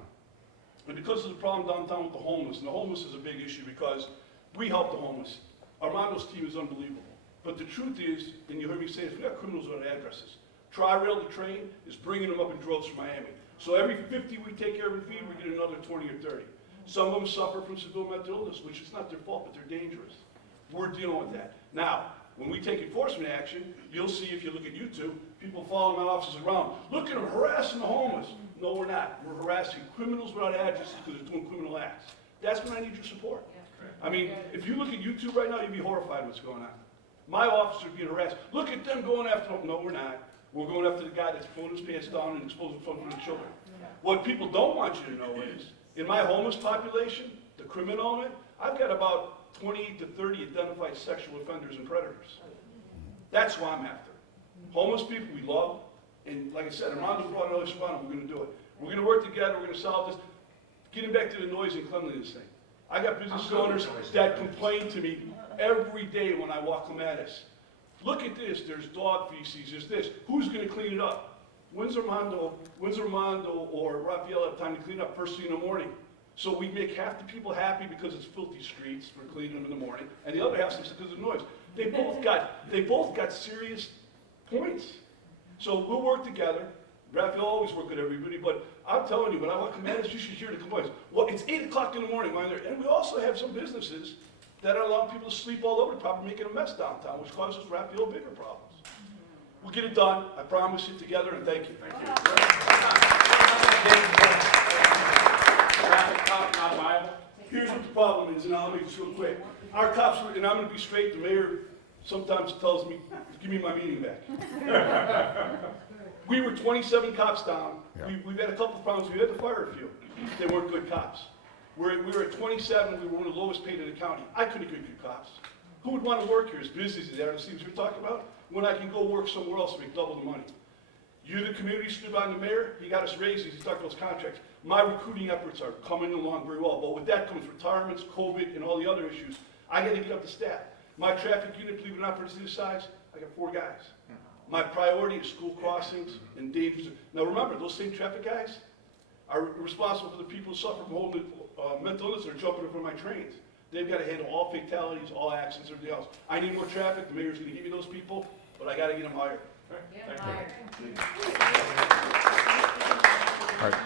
And because of the problem downtown with the homeless, and the homeless is a big issue because we help the homeless. Armando's team is unbelievable. But the truth is, and you heard me say this, we got criminals without addresses. Tri-Rail, the train, is bringing them up in droves from Miami. So every 50 we take care of and feed, we get another 20 or 30. Some of them suffer from severe mental illness, which is not their fault, but they're dangerous. We're dealing with that. Now, when we take enforcement action, you'll see if you look at YouTube, people following my officers around. Look at them harassing the homeless. No, we're not. We're harassing criminals without addresses because they're doing criminal acts. That's when I need your support. I mean, if you look at YouTube right now, you'd be horrified what's going on. My officers are being harassed. Look at them going after them. No, we're not. We're going after the guy that's pulling his pants down and exposing fun for the children. What people don't want you to know is, in my homeless population, the criminal element, I've got about 28 to 30 identified sexual offenders and predators. That's who I'm after. Homeless people we love, and like I said, Armando brought another spot, we're going to do it. We're going to work together, we're going to solve this. Getting back to the noise and cleanliness thing. I got business owners that complain to me every day when I walk Clematis. Look at this, there's dog feces, there's this. Who's going to clean it up? When's Armando or Raphael have time to clean up first thing in the morning? So we make half the people happy because it's filthy streets, we're cleaning them in the morning, and the other half is because of the noise. They both got serious points. So we'll work together. Raphael always work with everybody, but I'm telling you, when I walk Clematis, you should hear the complaints. Well, it's 8 o'clock in the morning, and we also have some businesses that are allowing people to sleep all over the property, making a mess downtown, which causes Raphael bigger problems. We'll get it done, I promise you, together, and thank you. Traffic cop not viable? Here's what the problem is, and I'll make this real quick. Our cops, and I'm gonna be straight, the mayor sometimes tells me, give me my meeting back. We were 27 cops down. We've had a couple of problems. We had to fire a few. They weren't good cops. We were at 27. We were one of the lowest paid in the county. I couldn't get good cops. Who would want to work here as busy as the RFCs we're talking about when I can go work somewhere else and make double the money? You, the community, stood by the mayor. He got us raises. He talked about his contracts. My recruiting efforts are coming along very well. But with that comes retirements, COVID, and all the other issues. I got to get up to staff. My traffic unit, believe it or not, for this size, I got 4 guys. My priority is school crossings and dangers. Now remember, those same traffic guys are responsible for the people who suffer from mental illness that are jumping over my trains. They've got to handle all fatalities, all accidents, everything else. I need more traffic. The mayor's going to give me those people, but I got to get them hired. All right.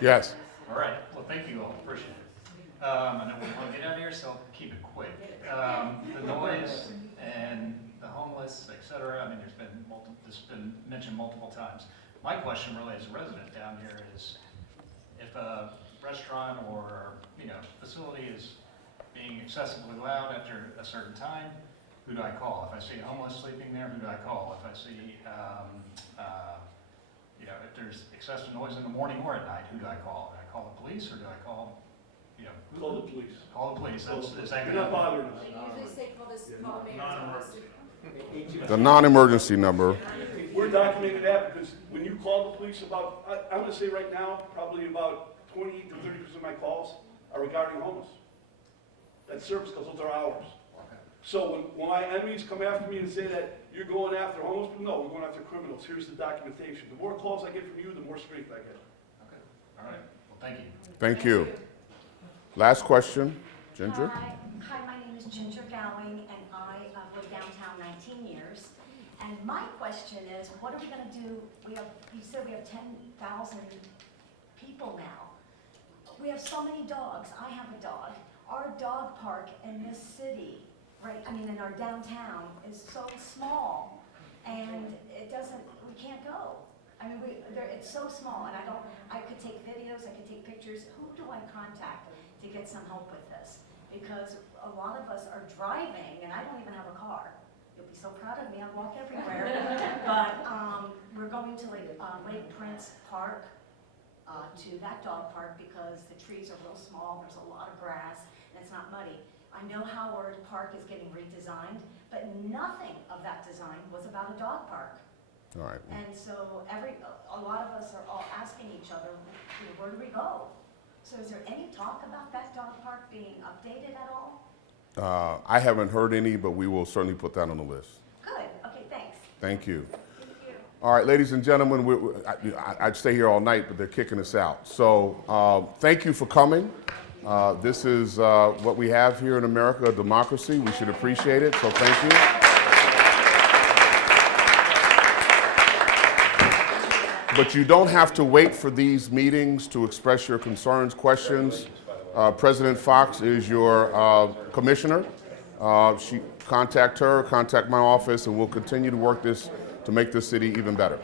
Yes. All right, well, thank you all, appreciate it. I know we want to get out of here, so I'll keep it quick. The noise and the homeless, et cetera, I mean, this has been mentioned multiple times. My question really as a resident down here is, if a restaurant or, facility is being excessively loud after a certain time, who do I call? If I see a homeless sleeping there, who do I call? If I see, if there's excessive noise in the morning or at night, who do I call? Do I call the police or do I call, Call the police. Call the police, is that You're gonna? not bothering us. They usually say call this, call the mayor's office. The non-emergency number. We're documenting that because when you call the police about, I'm going to say right now, probably about 28 to 30% of my calls are regarding homeless. That's service calls, those are ours. So when my enemies come after me and say that you're going after homeless people, no, we're going after criminals. Here's the documentation. The more calls I get from you, the more strength I get. Okay, all right, well, thank you. Thank you. Last question, Ginger. Hi, my name is Ginger Gowing, and I live downtown 19 years. And my question is, what are we going to do? You said we have 10,000 people now. We have so many dogs. I have a dog. Our dog park in this city, in our downtown, is so small, and we can't go. It's so small, and I could take videos, I could take pictures. Who do I contact to get some help with this? Because a lot of us are driving, and I don't even have a car. You'll be so proud of me, I walk everywhere. But we're going to Lake Prince Park, to that dog park, because the trees are real small, there's a lot of grass, and it's not muddy. I know Howard Park is getting redesigned, but nothing of that design was about a dog park. All right. And so a lot of us are all asking each other, where do we go? So is there any talk about that dog park being updated at all? I haven't heard any, but we will certainly put that on the list. Good, okay, thanks. Thank you. All right, ladies and gentlemen, I'd stay here all night, but they're kicking us out. So thank you for coming. This is what we have here in America, a democracy. We should appreciate it, so thank you. But you don't have to wait for these meetings to express your concerns, questions. President Fox is your commissioner. Contact her, contact my office, and we'll continue to work to make this city even better.